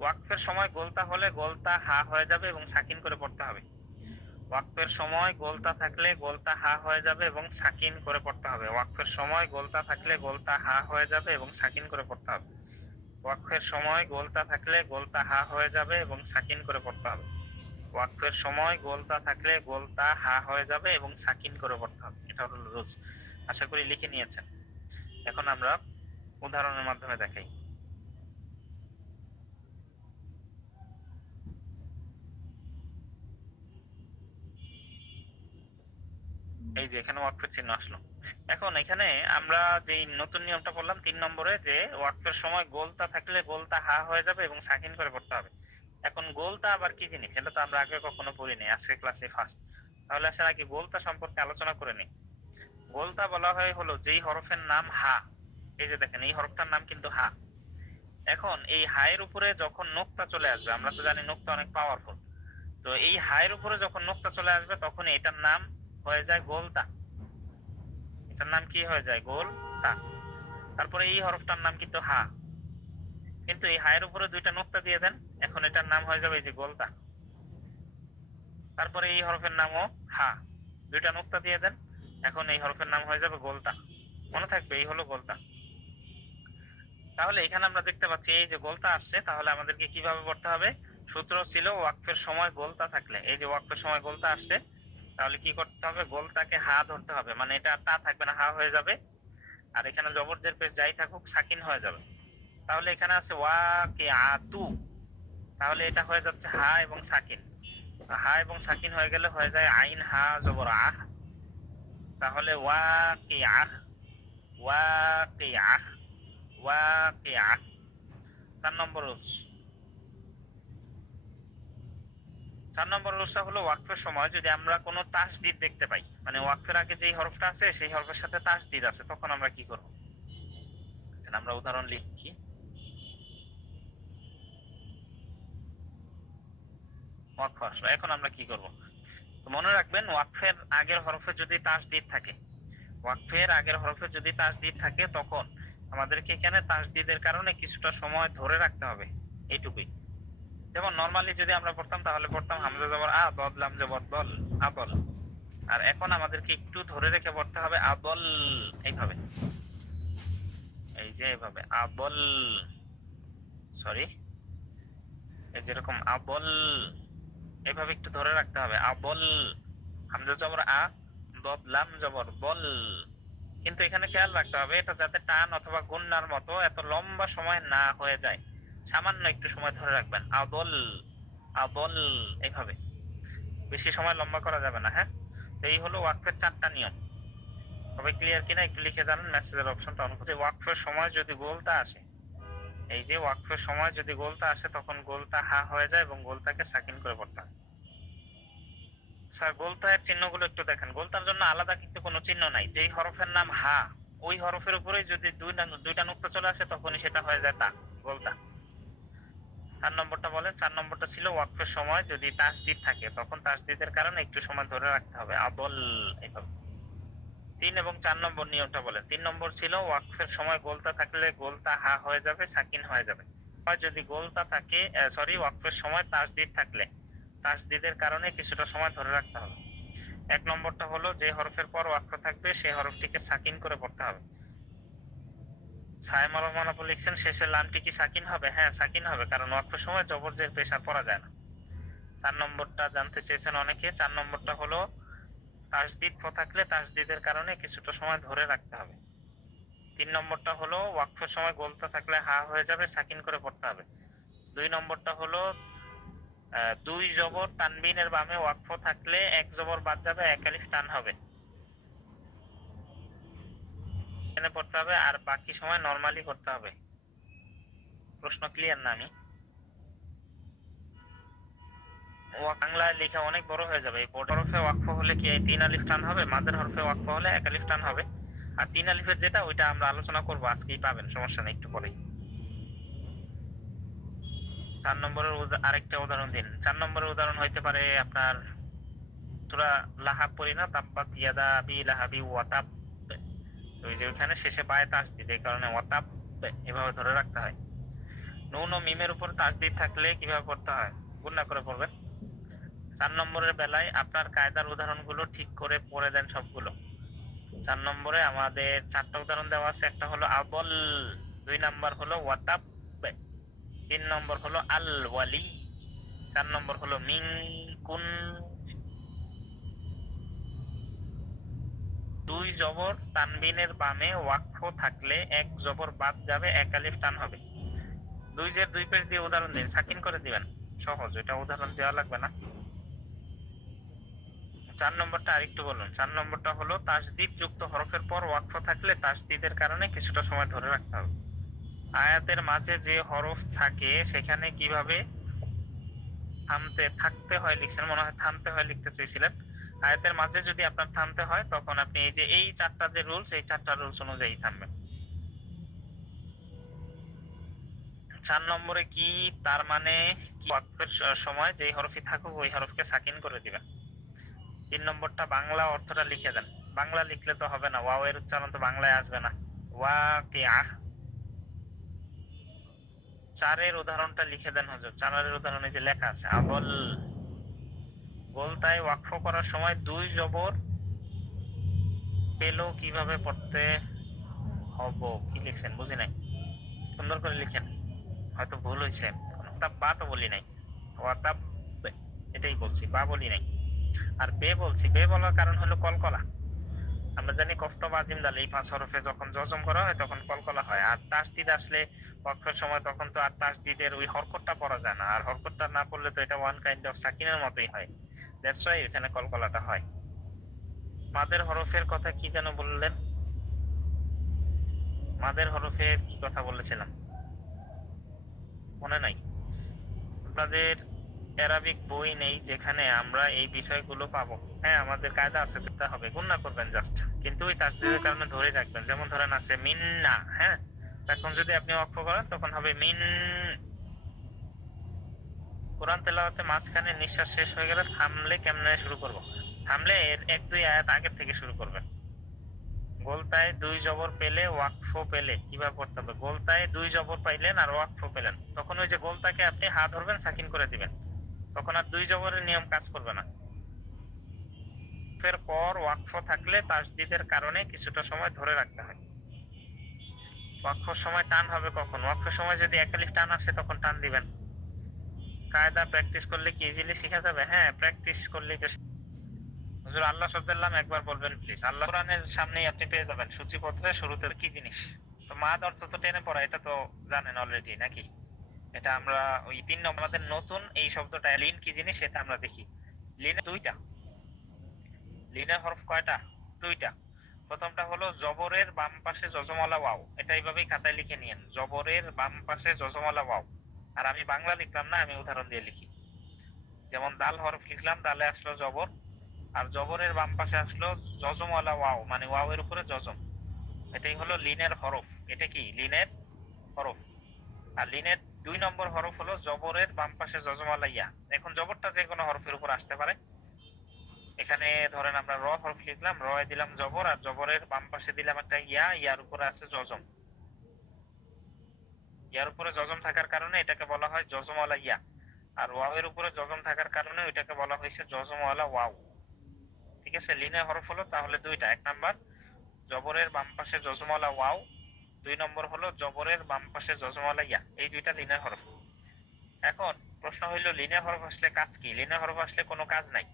ওয়াকফের সময় গোলতা হলে গোলতা হা হয়ে যাবে এবং সাকিন করে পড়তে হবে। ওয়াকফের সময় গোলতা থাকলে গোলতা হা হয়ে যাবে এবং সাকিন করে পড়তে হবে। ওয়াকফের সময় গোলতা থাকলে গোলতা হা হয়ে যাবে এবং সাকিন করে পড়তে হবে। ওয়াকফের সময় গোলতা থাকলে গোলতা হা হয়ে যাবে এবং সাকিন করে পড়তে হবে। ওয়াকফের সময় গোলতা থাকলে গোলতা হা হয়ে যাবে এবং সাকিন করে পড়তে হবে। এটা হলো রুলস। আশা করি লিখে নিয়েছেন। এখন আমরা উদাহরণের মাধ্যমে দেখাই। এই যে এখানে ওয়াকফের চিহ্ন আসলো। এখন এখানে আমরা যে নতুন নিয়মটা বললাম 3 নম্বরে, যে ওয়াকফের সময় গোলতা থাকলে গোলতা হা হয়ে যাবে এবং সাকিন করে পড়তে হবে। এখন গোলতা আবার কি জিনিস, এটা তো আমরা আগে কখনো পড়িনি, আজকে ক্লাসে ফার্স্ট। তাহলে আসলে নাকি গোলতা সম্পর্কে আলোচনা করে নিই। গোলতা বলা হয় হলো যেই হরফের নাম হা। এই যে দেখেন এই হরফটার নাম কিন্তু হা। এখন এই হায়ের উপরে যখন নোক্তা চলে আসবে, আমরা তো জানি নোক্তা অনেক পাওয়ারফুল, তো এই হায়ের উপরে যখন নোক্তা চলে আসবে তখন এটার নাম হয়ে যায় গোলতা। এটার নাম কি হয়ে যায়? গোলতা। তারপরে এই হরফটার নাম কিন্তু হা, কিন্তু এই হায়ের উপরে দুইটা নোক্তা দিয়ে দেন, এখন এটার নাম হয়ে যাবে এই যে গোলতা। তারপরে এই হরফের নামও হা, দুইটা নোক্তা দিয়ে দেন, এখন এই হরফের নাম হয়ে যাবে গোলতা। মনে থাকবে এই হলো গোলতা। তাহলে এখানে আমরা দেখতে পাচ্ছি এই যে গোলতা আসছে, তাহলে আমাদেরকে কিভাবে পড়তে হবে? সূত্র ছিল ওয়াকফের সময় গোলতা থাকলে, এই যে ওয়াকফের সময় গোলতা আসছে, তাহলে কি করতে হবে? গোলতাকে হা ধরতে হবে, মানে এটা তা থাকবে না, হা হয়ে যাবে। আর এখানে জবরজের পেশ যাই থাকুক সাকিন হয়ে যাবে। তাহলে এখানে আছে ওয়াকিআতু, তাহলে এটা হয়ে যাচ্ছে হা এবং সাকিন। হা এবং সাকিন হয়ে গেলে হয়ে যায় আইন হা জবর আহ, তাহলে ওয়াকিআহ, ওয়াকিআহ, ওয়াকিআহ। 4 নম্বর রুলস। 4 নম্বর রুলসটা হলো ওয়াকফের সময় যদি আমরা কোনো তাসদিদ দেখতে পাই, মানে ওয়াকফের আগে যেই হরফটা আছে সেই হরফের সাথে তাসদিদ আছে, তখন আমরা কি করব? এখানে আমরা উদাহরণ লিখছি। ওয়াকফ আসলো, এখন আমরা কি করব? তো মনে রাখবেন ওয়াকফের আগের হরফে যদি তাসদিদ থাকে, ওয়াকফের আগের হরফে যদি তাসদিদ থাকে তখন আমাদেরকে এখানে তাসদিদের কারণে কিছুটা সময় ধরে রাখতে হবে, এইটুকুই। যেমন নরমালি যদি আমরা পড়তাম তাহলে পড়তাম হামজা জবর আ, দদ লাম জবর দল, আদল। আর এখন আমাদেরকে একটু ধরে রেখে পড়তে হবে আদল, এইভাবে, এই যে এইভাবে আদল, সরি, এই যেরকম আদল, এইভাবে একটু ধরে রাখতে হবে আদল, হামজা জবর আ, দদ লাম জবর বল। কিন্তু এখানে খেয়াল রাখতে হবে এটা যাতে টান অথবা গুন্নার মতো এত লম্বা সময় না হয়ে যায়, সামান্য একটু সময় ধরে রাখবেন আদল, আদল, এইভাবে, বেশি সময় লম্বা করা যাবে না। হ্যাঁ, তো এই হলো ওয়াকফের 4টা নিয়ম। সবাই ক্লিয়ার কিনা একটু লিখে জানেন, মেসেজের অপশনটা অন করতে। ওয়াকফের সময় যদি গোলতা আসে, এই যে ওয়াকফের সময় যদি গোলতা আসে তখন গোলতা হা হয়ে যায় এবং গোলতাকে সাকিন করে পড়তে হয়। স্যার গোলতার চিহ্নগুলো একটু দেখেন। গোলতার জন্য আলাদা কিন্তু কোনো চিহ্ন নাই, যেই হরফের নাম হা ওই হরফের উপরে যদি দুইটা নুক্তা চলে আসে তখনই সেটা হয়ে যায় তা, গোলতা। 4 নম্বরটা বলেন। 4 নম্বরটা ছিল ওয়াকফের সময় যদি তাসদিদ থাকে তখন তাসদিদের কারণে একটু সময় ধরে রাখতে হবে আদল, এইভাবে। 3 এবং 4 নম্বর নিয়মটা বলেন। 3 নম্বর ছিল ওয়াকফের সময় গোলতা থাকলে গোলতা হা হয়ে যাবে, সাকিন হয়ে যাবে। যদি গোলতা থাকে, সরি, ওয়াকফের সময় তাসদিদ থাকলে তাসদিদের কারণে কিছুটা সময় ধরে রাখতে হবে। এক নম্বরটা হলো যে হরফের পর ওয়াকফ থাকবে সেই হরফটিকে সাকিন করে পড়তে হবে। ছায়া মারুফ আপু লিখছেন শেষের লামটি কি সাকিন হবে? হ্যাঁ সাকিন হবে, কারণ ওয়াকফের সময় জবর জের পেশ আর পড়া যায় না। 4 নম্বরটা জানতে চেয়েছেন অনেকে। 4 নম্বরটা হলো তাসদিদ থাকলে তাসদিদের কারণে কিছুটা সময় ধরে রাখতে হবে। 3 নম্বরটা হলো ওয়াকফের সময় গোলতা থাকলে হা হয়ে যাবে, সাকিন করে পড়তে হবে। 2 নম্বরটা হলো 2 জবর তানবিনের বামে ওয়াকফ থাকলে 1 জবর বাদ যাবে, 1 আলিফ টান হবে, এখানে পড়তে হবে, আর বাকি সময় নরমালি করতে হবে। প্রশ্ন ক্লিয়ার না? আমি বাংলায় লেখা অনেক বড় হয়ে যাবে। এই বোর্ড হরফে ওয়াকফ হলে কি 3 আলিফ টান হবে, মাদের হরফে ওয়াকফ হলে 1 আলিফ টান হবে। আর 3 আলিফের যেটা ওইটা আমরা আলোচনা করবো, আজকেই পাবেন, সমস্যা নেই, একটু পরেই। 4 নম্বরের আরেকটা উদাহরণ দিন। 4 নম্বরের উদাহরণ হইতে পারে আপনার সূরা লাহাব পড়ি না, তাব্বাত ইয়াদা আবি লাহাবি ওয়া তাব, ওই যে ওখানে শেষে বায়ে তাসদিদ, এই কারণে ওয়া তাব এভাবে ধরে রাখতে হয়। নুন ও মিমের উপর তাসদিদ থাকলে কিভাবে পড়তে হয়? গুণনা করে পড়বেন। 4 নম্বরের বেলায় আপনার কায়দার উদাহরণগুলো ঠিক করে পড়ে দেন সবগুলো। 4 নম্বরে আমাদের 4টা উদাহরণ দেওয়া আছে। একটা হলো আবল, 2 নম্বর হলো ওয়াতাব, 3 নম্বর হলো আল ওয়ালি, 4 নম্বর হলো মিন কুন। 2 জবর তানবিনের বামে ওয়াকফ থাকলে 1 জবর বাদ যাবে, 1 আলিফ টান হবে। 2 জের 2 পেশ দিয়ে উদাহরণ দিন, সাকিন করে দিবেন, সহজ, এটা উদাহরণ দেওয়া লাগবে না। 4 নম্বরটা আরেকটু বলুন। 4 নম্বরটা হলো তাসদিদ যুক্ত হরফের পর ওয়াকফ থাকলে তাসদিদের কারণে কিছুটা সময় ধরে রাখতে হবে। আয়াতের মাঝে যে হরফ থাকে সেখানে কিভাবে থাকতে হয় লিখছেন, মনে হয় থামতে হয় লিখতে চেয়েছিলেন। আয়াতের মাঝে যদি আপনার থামতে হয় তখন আপনি এই যে এই 4টা যে রুলস, এই 4টা রুলস অনুযায়ী থামবেন। 4 নম্বরে কি তার মানে কি ওয়াকফের সময় যেই হরফই থাকুক ওই হরফকে সাকিন করে দিবেন। 3 নম্বরটা বাংলা অর্থটা লিখে দেন। বাংলা লিখলে তো হবে না, ওয়াও এর উচ্চারণ তো বাংলায় আসবে না। ওয়াকিআহ। 4 উদাহরণটা লিখে দেন হুজুর। 4 উদাহরণে যে লেখা আছে আবল, গোলতায় ওয়াকফ করার সময় 2 জবর পেলো কিভাবে পড়তে হবো? কি লিখছেন বুঝি নাই, সুন্দর করে লিখেন, হয়তো ভুল হয়েছে। বা তো বলি নাই, ওয়াতাব এটাই বলছি, বা বলি নাই। আর বে বলছি, বে বলার কারণ হলো কলকলা। আমরা জানি কফত বা জিম দাল এই 5 হরফে যখন জজম করা হয় তখন কলকলা হয়। আর তাসদিদ আসলে ওয়াকফের সময় তখন তো আর তাসদিদের ওই হরকতটা পড়া যায় না, আর হরকতটা না পড়লে তো এটা ওয়ান কাইন্ড অফ সাকিনের মতোই হয়, দ্যাটস ওয়াই এখানে কলকলাটা হয়। মাদের হরফের কথা কি যেন বললেন? মাদের হরফের কি কথা বলেছিলাম মনে নাই। আপনাদের অ্যারাবিক বই নেই যেখানে আমরা এই বিষয়গুলো পাবো? হ্যাঁ আমাদের কায়দা আছে, দিতে হবে, গুণনা করবেন জাস্ট, কিন্তু ওই তাসদিদের কারণে ধরে রাখবেন। যেমন ধরেন আছে মিন্না, হ্যাঁ, তখন যদি আপনি ওয়াকফ করেন তখন হবে মিন। কোরআন তেলাওয়াতে মাঝখানে নিঃশ্বাস শেষ হয়ে গেলে থামলে কেমনে শুরু করব? থামলে এর 1-2 আয়াত আগের থেকে শুরু করবেন। গোলতায় 2 জবর পেলে ওয়াকফ পেলে কিভাবে পড়তে হবে? গোলতায় 2 জবর পাইলেন আর ওয়াকফ পেলেন, তখন ওই যে গোলতাকে আপনি হা ধরবেন, সাকিন করে দিবেন, তখন আর 2 জবরের নিয়ম কাজ করবে না। এর পর ওয়াকফ থাকলে তাসদিদের কারণে কিছুটা সময় ধরে রাখতে হয়। ওয়াকফের সময় টান হবে কখন? ওয়াকফের সময় যদি 1 আলিফ টান আসে তখন টান দিবেন। কায়দা প্র্যাকটিস করলে কি ইজিলি শেখা যাবে? হ্যাঁ প্র্যাকটিস করলেই তো। হুজুর আল্লাহ শব্দের নাম একবার বলবেন প্লিজ। আল্লাহ কোরআনের সামনেই আপনি পেয়ে যাবেন সূচিপত্রে শুরুতে কি জিনিস। তো মাদ অর্থ তো টেনে পড়া, এটা তো জানেন অলরেডি নাকি? এটা আমরা ওই 3 নম্বর আমাদের নতুন এই শব্দটা লিন কি জিনিস সেটা আমরা দেখি। লিনে 2টা। লিনের হরফ কয়টা? 2টা। প্রথমটা হলো জবরের বাম পাশে যজমওয়ালা ওয়াও, এটা এইভাবেই খাতায় লিখে নিয়েন, জবরের বাম পাশে যজমওয়ালা ওয়াও। আর আমি বাংলা লিখলাম না, আমি উদাহরণ দিয়ে লিখি। যেমন দাল হরফ লিখলাম, দালে আসলো জবর, আর জবরের বাম পাশে আসলো যজমওয়ালা ওয়াও, মানে ওয়াও এর উপরে যজম। এটাই হলো লিনের হরফ। এটা কি লিনের হরফ। আর লিনের 2 নম্বর হরফ হলো জবরের বাম পাশে যজমওয়ালা ইয়া। এখন জবরটা যে কোনো হরফের উপর আসতে পারে। এখানে ধরেন আমরা র হরফ লিখলাম, র এ দিলাম জবর, আর জবরের বাম পাশে দিলাম একটা ইয়া, ইয়ার উপরে আছে যজম। ইয়ার উপরে যজম থাকার কারণে এটাকে বলা হয় যজমওয়ালা ইয়া। আর ওয়াও এর উপরে জজম থাকার কারণে ওইটাকে বলা হয়েছে জজমওয়ালা ওয়াও। ঠিক আছে, লিনের হরফ হলো তাহলে দুইটা, এক নাম্বার জবরের বাম পাশে জজমওয়ালা ওয়াও, দুই নম্বর হলো জবরের বাম পাশে জজমওয়ালা ইয়া, এই দুইটা লিনের হরফ। এখন প্রশ্ন হইল লিনের হরফ আসলে কাজ কি? লিনের হরফ আসলে কোনো কাজ নাই,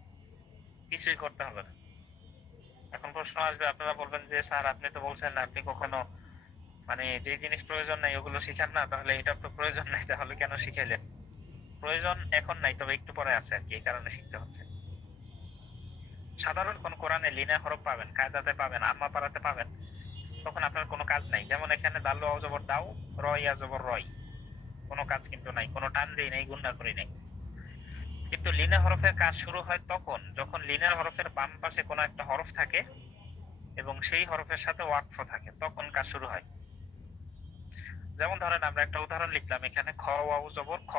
কিছুই করতে হবে না। এখন প্রশ্ন আসবে, আপনারা বলবেন যে স্যার আপনি তো বলছেন না আপনি কখনো মানে যে জিনিস প্রয়োজন নাই ওগুলো শিখান না, তাহলে এটা তো প্রয়োজন নাই, তাহলে কেন শিখাইলেন? প্রয়োজন এখন নাই, তবে একটু পরে আছে আর কি, এই কারণে শিখতে হচ্ছে। সাধারণ কোন কোরআনে লিনের হরফ পাবেন, কায়দাতে পাবেন, আম্মা পাড়াতে পাবেন, তখন আপনার কোনো কাজ নাই। যেমন এখানে দাল ওয়াও জবর দাও, র ইয়া জবর রয়, কোনো কাজ কিন্তু নাই, কোনো টান দেই নাই, গুণনা করি নাই। কিন্তু লিনের হরফের কাজ শুরু হয় তখন যখন লিনের হরফের বাম পাশে কোনো একটা হরফ থাকে এবং সেই হরফের সাথে ওয়াকফ থাকে, তখন কাজ শুরু হয়। যেমন ধরেন আমরা একটা উদাহরণ লিখলাম, এখানে খ ওয়াও জবর খ,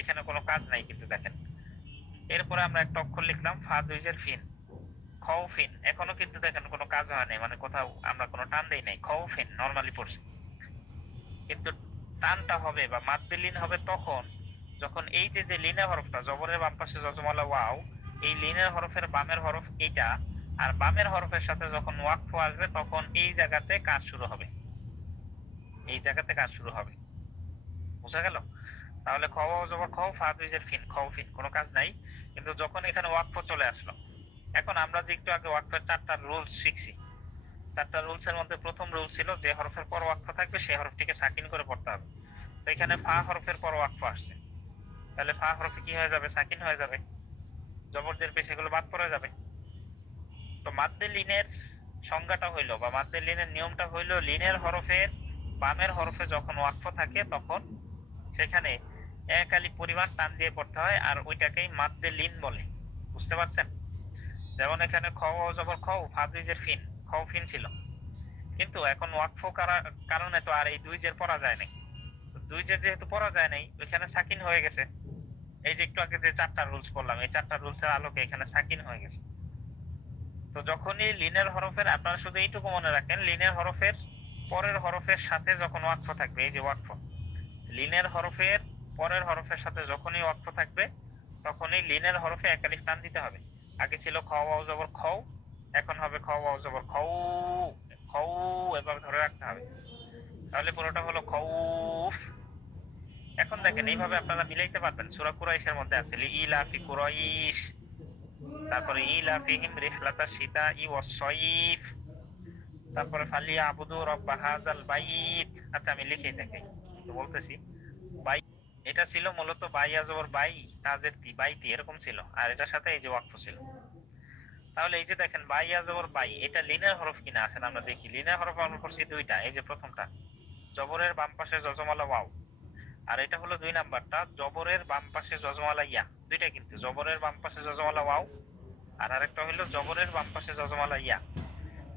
এখানে কোনো কাজ নাই কিন্তু দেখেন। এরপরে আমরা একটা অক্ষর লিখলাম ফা দুইজের ফিন, খও ফিন, এখনো কিন্তু দেখেন কোনো কাজ হয় নাই, মানে কোথাও আমরা কোনো টান দেই নাই, খও ফিন নরমালি পড়ছে। কিন্তু টানটা হবে বা মাদ্দে লিন হবে তখন যখন এই যে যে লিনের হরফটা জবরের বাম পাশে জজমালা ওয়াও, এই লিনের হরফের বামের হরফ এইটা, আর বামের হরফের সাথে যখন ওয়াকফ আসবে তখন এই জায়গাতে কাজ শুরু হবে, এই জায়গাতে কাজ শুরু হবে। বুঝা গেল? তাহলে খ ওয়াও জবর খ, ফা দুইজের ফিন, খও ফিন, কোনো কাজ নাই। কিন্তু যখন এখানে ওয়াকফ চলে আসলো, এখন আমরা যে একটু আগে ওয়াকফের চারটা রুলস শিখছি, চারটা রুলস এর মধ্যে প্রথম রুল ছিল যে হরফের পর ওয়াকফ থাকবে সেই হরফটিকে সাকিন করে পড়তে হবে। তো এখানে ফা হরফের পর ওয়াকফ আসছে, তাহলে ফা হরফে কি হয়ে যাবে? সাকিন হয়ে যাবে, জবরদের পেশ এগুলো বাদ পড়ে যাবে। তো মাদ্দে লিনের সংজ্ঞাটা হইলো বা মাদ্দে লিনের নিয়মটা হইলো, লিনের হরফের বামের হরফে যখন ওয়াকফ থাকে তখন সেখানে এক আলিফ পরিমাণ টান দিয়ে পড়তে হয়, আর ওইটাকেই মাদ্দে লিন বলে। বুঝতে পারছেন? যেমন এখানে খ জবর খ, ফা দুইজের ফিন, খ ফিন ছিল, কিন্তু এখন ওয়াকফ কারণে তো আর এই দুই জের পড়া যায় নাই। দুই জের যেহেতু পড়া যায় নাই, ওইখানে সাকিন হয়ে গেছে। এই যে একটু আগে যে চারটা রুলস বললাম, এই চারটা রুলসের আলোকে এখানে সাকিন হয়ে গেছে। তো যখনই লিনের হরফের, আপনারা শুধু এইটুকু মনে রাখেন, লিনের হরফের পরের হরফের সাথে যখন ওয়াকফ থাকবে, এই যে ওয়াকফ, লিনের হরফের পরের হরফের সাথে যখনই ওয়াকফ থাকবে তখনই লিনের হরফে এক আলিফ টান দিতে হবে। আগে ছিল খ ওয়াও জবর খ, এখন হবে খ ওয়াও জবর খৌ, খৌ এভাবে ধরে রাখতে হবে, তাহলে পুরোটা হলো খৌফ। এখন দেখেন এইভাবে আপনারা মিলাইতে পারবেন। সূরা কুরাইশের মধ্যে আছে লিইলাফি কুরাইশ, তারপরে ইলাফিহিম রিহলাতাশ শিতাই ওয়াস সাইফ, তারপরে ফালিয়াবুদু রাব্ব হাযাল বাইত। আচ্ছা আমি লিখেই দেখাই, তো বলতেছি বাই, এটা ছিল মূলত বাই আজবর বাই, তাজের তি, বাইতি এরকম ছিল, আর এটার সাথে এই যে ওয়াকফ ছিল। তাহলে এই যে দেখেন বাই আজবর বাই, এটা লিনের হরফ কিনা আসেন আমরা দেখি। লিনের হরফ আমরা পড়ছি দুইটা, এই যে প্রথমটা জবরের বাম পাশে জজমালা ওয়াও, আর এটা হলো দুই নাম্বারটা জবরের বাম পাশে জজমালা ইয়া, দুইটা কিন্তু জবরের বাম পাশে জজমালা ওয়াও, আর আরেকটা হলো জবরের বাম পাশে জজমালা ইয়া।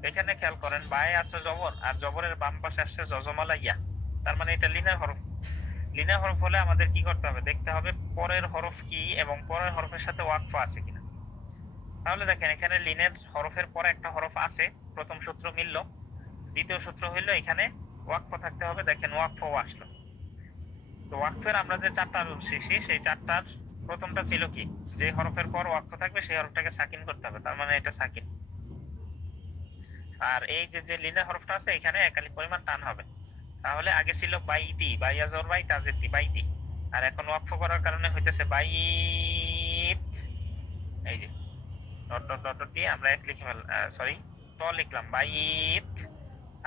এখানে খেয়াল করেন বায়ে আছে জবর আর জবরের বাম পাশে আসছে জজমালা ইয়া, তার মানে এটা লিনের হরফ। লিনের হরফ হলে আমাদের কি করতে হবে? দেখতে হবে পরের হরফ কি এবং পরের হরফের সাথে ওয়াকফ আছে কিনা। তাহলে দেখেন এখানে লিনের হরফের পরে একটা হরফ আছে, প্রথম সূত্র মিলল। দ্বিতীয় সূত্র হইলো এখানে ওয়াকফ থাকতে হবে, দেখেন ওয়াকফও আসলো। তো ওয়াকফের আমরা যে চারটা রুল শিখছি সেই চারটার প্রথমটা ছিল কি, যে হরফের পর ওয়াকফ থাকবে সেই হরফটাকে সাকিন করতে হবে, তার মানে এটা সাকিন। আর এই যে যে লিনের হরফটা আছে এখানে এক আলিফ পরিমাণ টান হবে। তাহলে আগে ছিল বাইতি, বাইয়া জোর বাই তাজেতি বাইতি, আর এখন ওয়াকফ করার কারণে হইতেছে বাইত। এই যে ডট ডট ডট ডট দিয়ে আমরা এক লিখে সরি ত লিখলাম বাইত,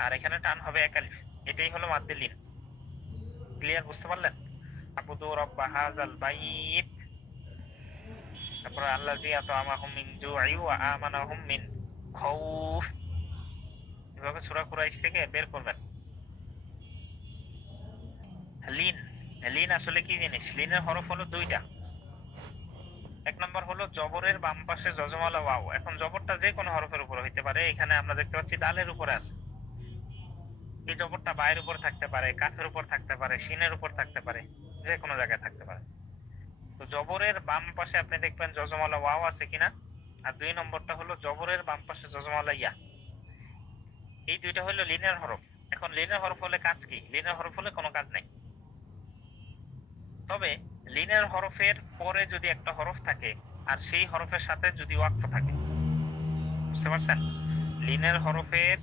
আর এখানে টান হবে এক আলিফ। এটাই হলো মাদ্দে লিন। ক্লিয়ার? বুঝতে পারলেন? আবুদু রাব্বা হাযাল বাইত, তারপর আল্লাযী আত'আমাহুম মিন জু'ই ওয়া আমানাহুম মিন খাউফ। এভাবে সূরা কুরাইশ থেকে বের করবেন। লিন, লিন আসলে কি জিনিস? লিনের হরফ হলো দুইটা। এক নম্বর হলো জবরের বাম পাশে জজমালা ওয়াও, এখন জবরটা যে কোনো হরফের উপর হইতে পারে, এখানে আমরা দেখতে পাচ্ছি দালের উপরে আছে। এই জবরটা বায়ের উপর থাকতে পারে, কাফের উপর থাকতে পারে, শিনের উপর থাকতে পারে, যে কোনো জায়গায় থাকতে পারে। তো জবরের বাম পাশে আপনি দেখবেন জজমালা ওয়াও আছে কিনা। আর দুই নম্বরটা হলো জবরের বাম পাশে জজমালা ইয়া, এই দুইটা হলো লিনের হরফ। এখন লিনের হরফ হলে কাজ কি? লিনের হরফ হলে কোনো কাজ নাই, তবে লিনের হরফের পরে যদি একটা হরফ থাকে আর সেই হরফের সাথে যদি ওয়াকফ থাকে, বুঝতে পারছেন? লিনের হরফের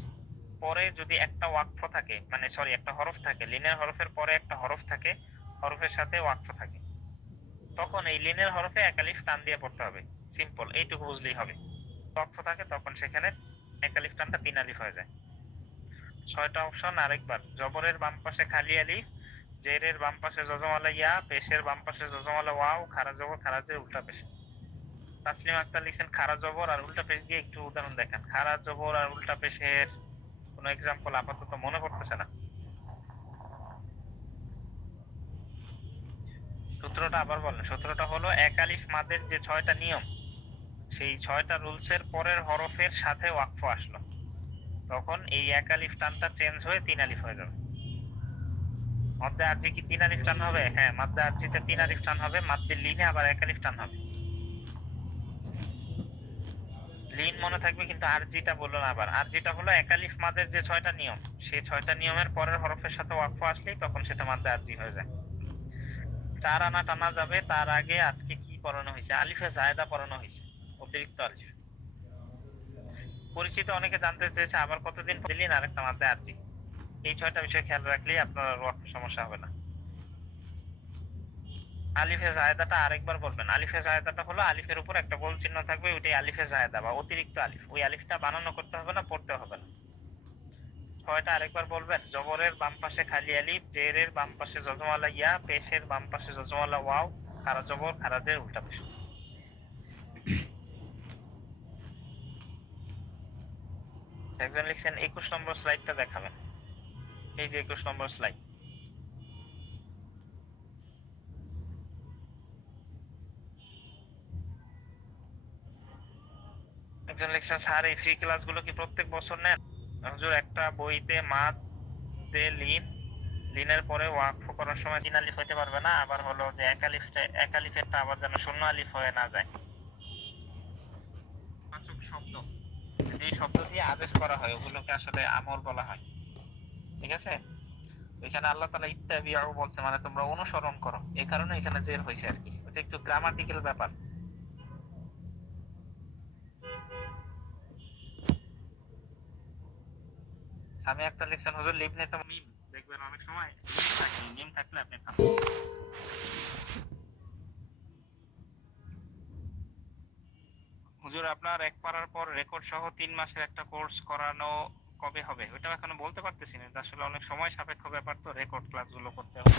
পরে যদি একটা ওয়াকফ থাকে, মানে সরি একটা হরফ থাকে, লিনের হরফের পরে একটা হরফ থাকে, হরফের সাথে ওয়াকফ থাকে, তখন এই লিনের হরফে এক আলিফ টান দিয়ে পড়তে হবে। সিম্পল, এইটুকু বুঝলেই হবে। ওয়াকফ থাকে তখন সেখানে এক আলিফ টানটা 3 আলিফ হয়ে যায়। 6টা অপশন আরেকবার: জবরের বাম পাশে খালি আলিফ, জেরের বাম পাশে যজমালা ইয়া, পেশের বাম পাশে যজমালা ওয়াও, খারা জবর খারা জের উল্টা পেশ। তাসলিম আক্তার লিখছেন খারা জবর আর উল্টা পেশ দিয়ে একটু উদাহরণ দেখেন। খারা জবর আর উল্টা পেশের কোনো এক্সাম্পল আপাতত মনে পড়তেছে না। সূত্রটা আবার বলেন। সূত্রটা হলো এক আলিফ মাদের যে 6টা নিয়ম, সেই 6টা রুলসের পরের হরফের সাথে ওয়াকফ আসলো, তখন এই এক আলিফ টানটা চেঞ্জ হয়ে 3 আলিফ হয়ে যাবে। মধ্যে আরজি কি 3 আলিফ টান হবে? হ্যাঁ, মাদ্দে আরজিতে 3 আলিফ টান হবে, মাদ্দে লিনে আবার এক আলিফ টান হবে। লিন মনে থাকবে কিন্তু আরজিটা বললো না। আবার আরজিটা হলো এক আলিফ মাদের যে 6টা নিয়ম, সেই 6টা নিয়মের পরের হরফের সাথে ওয়াকফ আসলেই তখন সেটা মাদ্দে আরজি হয়ে যায়। 4 আনা টানা যাবে, তার আগে আজকে কি পড়ানো হয়েছে? আলিফে জায়েদা পড়ানো হয়েছে, অতিরিক্ত আলিফ। পরিচিত অনেকে জানতে চেয়েছে আবার কতদিন দিলেন আরেকটা মাদ্দে আরজি। এই 6টা বিষয় খেয়াল রাখলেই আপনার ওয়াকফ সমস্যা হবে না। আলিফে জায়েদাটা আরেকবার বলবেন। আলিফে জায়েদাটা হলো আলিফের উপর একটা গোল চিহ্ন থাকবে, ওইটাই আলিফে জায়েদা বা অতিরিক্ত আলিফ। ওই আলিফটা বানানো করতে হবে না, পড়তে হবে না। 6টা আরেকবার বলবেন। জবরের বাম পাশে খালি আলিফ, জেরের বাম পাশে যজমালা ইয়া, পেশের বাম পাশে যজমালা ওয়াও, খারা জবর খারা জের উল্টা পেশ। একজন লিখছেন 21 নম্বর স্লাইডটা দেখাবেন। এই যে 21 নম্বর স্লাইড। একজন লিখছেন স্যার এই ফ্রি ক্লাসগুলো কি প্রত্যেক বছর নেন? হুজুর, একটা বইতে মাদ দে লিন, লিনের পরে ওয়াকফ করার সময় 3 আলিফ হইতে পারবে না। আবার হলো যে এক আলিফেরটা আবার যেন শূন্য আলিফ হয়ে না যায়। বাচক শব্দ, যে শব্দ দিয়ে আদেশ করা হয় ওগুলোকে আসলে আমর বলা হয়। ঠিক আছে? এখানে আল্লাহ তাআলা ইত্তাবিউ বলছে, মানে তোমরা অনুসরণ করো, এই কারণে এখানে জের হয়েছে আর কি। এটা একটু গ্রামাটিক্যাল ব্যাপার। সামি আক্তার লিখছেন হুজুর লিবনে তো মিম, দেখবেন অনেক সময় মিম থাকে, মিম থাকলে আপনি থামবেন। হুজুর আপনার এক পারার পর রেকর্ড সহ 3 মাসের একটা কোর্স করানো কবে হবে? ওইটাও এখনো বলতে পারতেছি না, এটা আসলে অনেক সময় সাপেক্ষ ব্যাপার, তো রেকর্ড ক্লাসগুলো করতে হবে।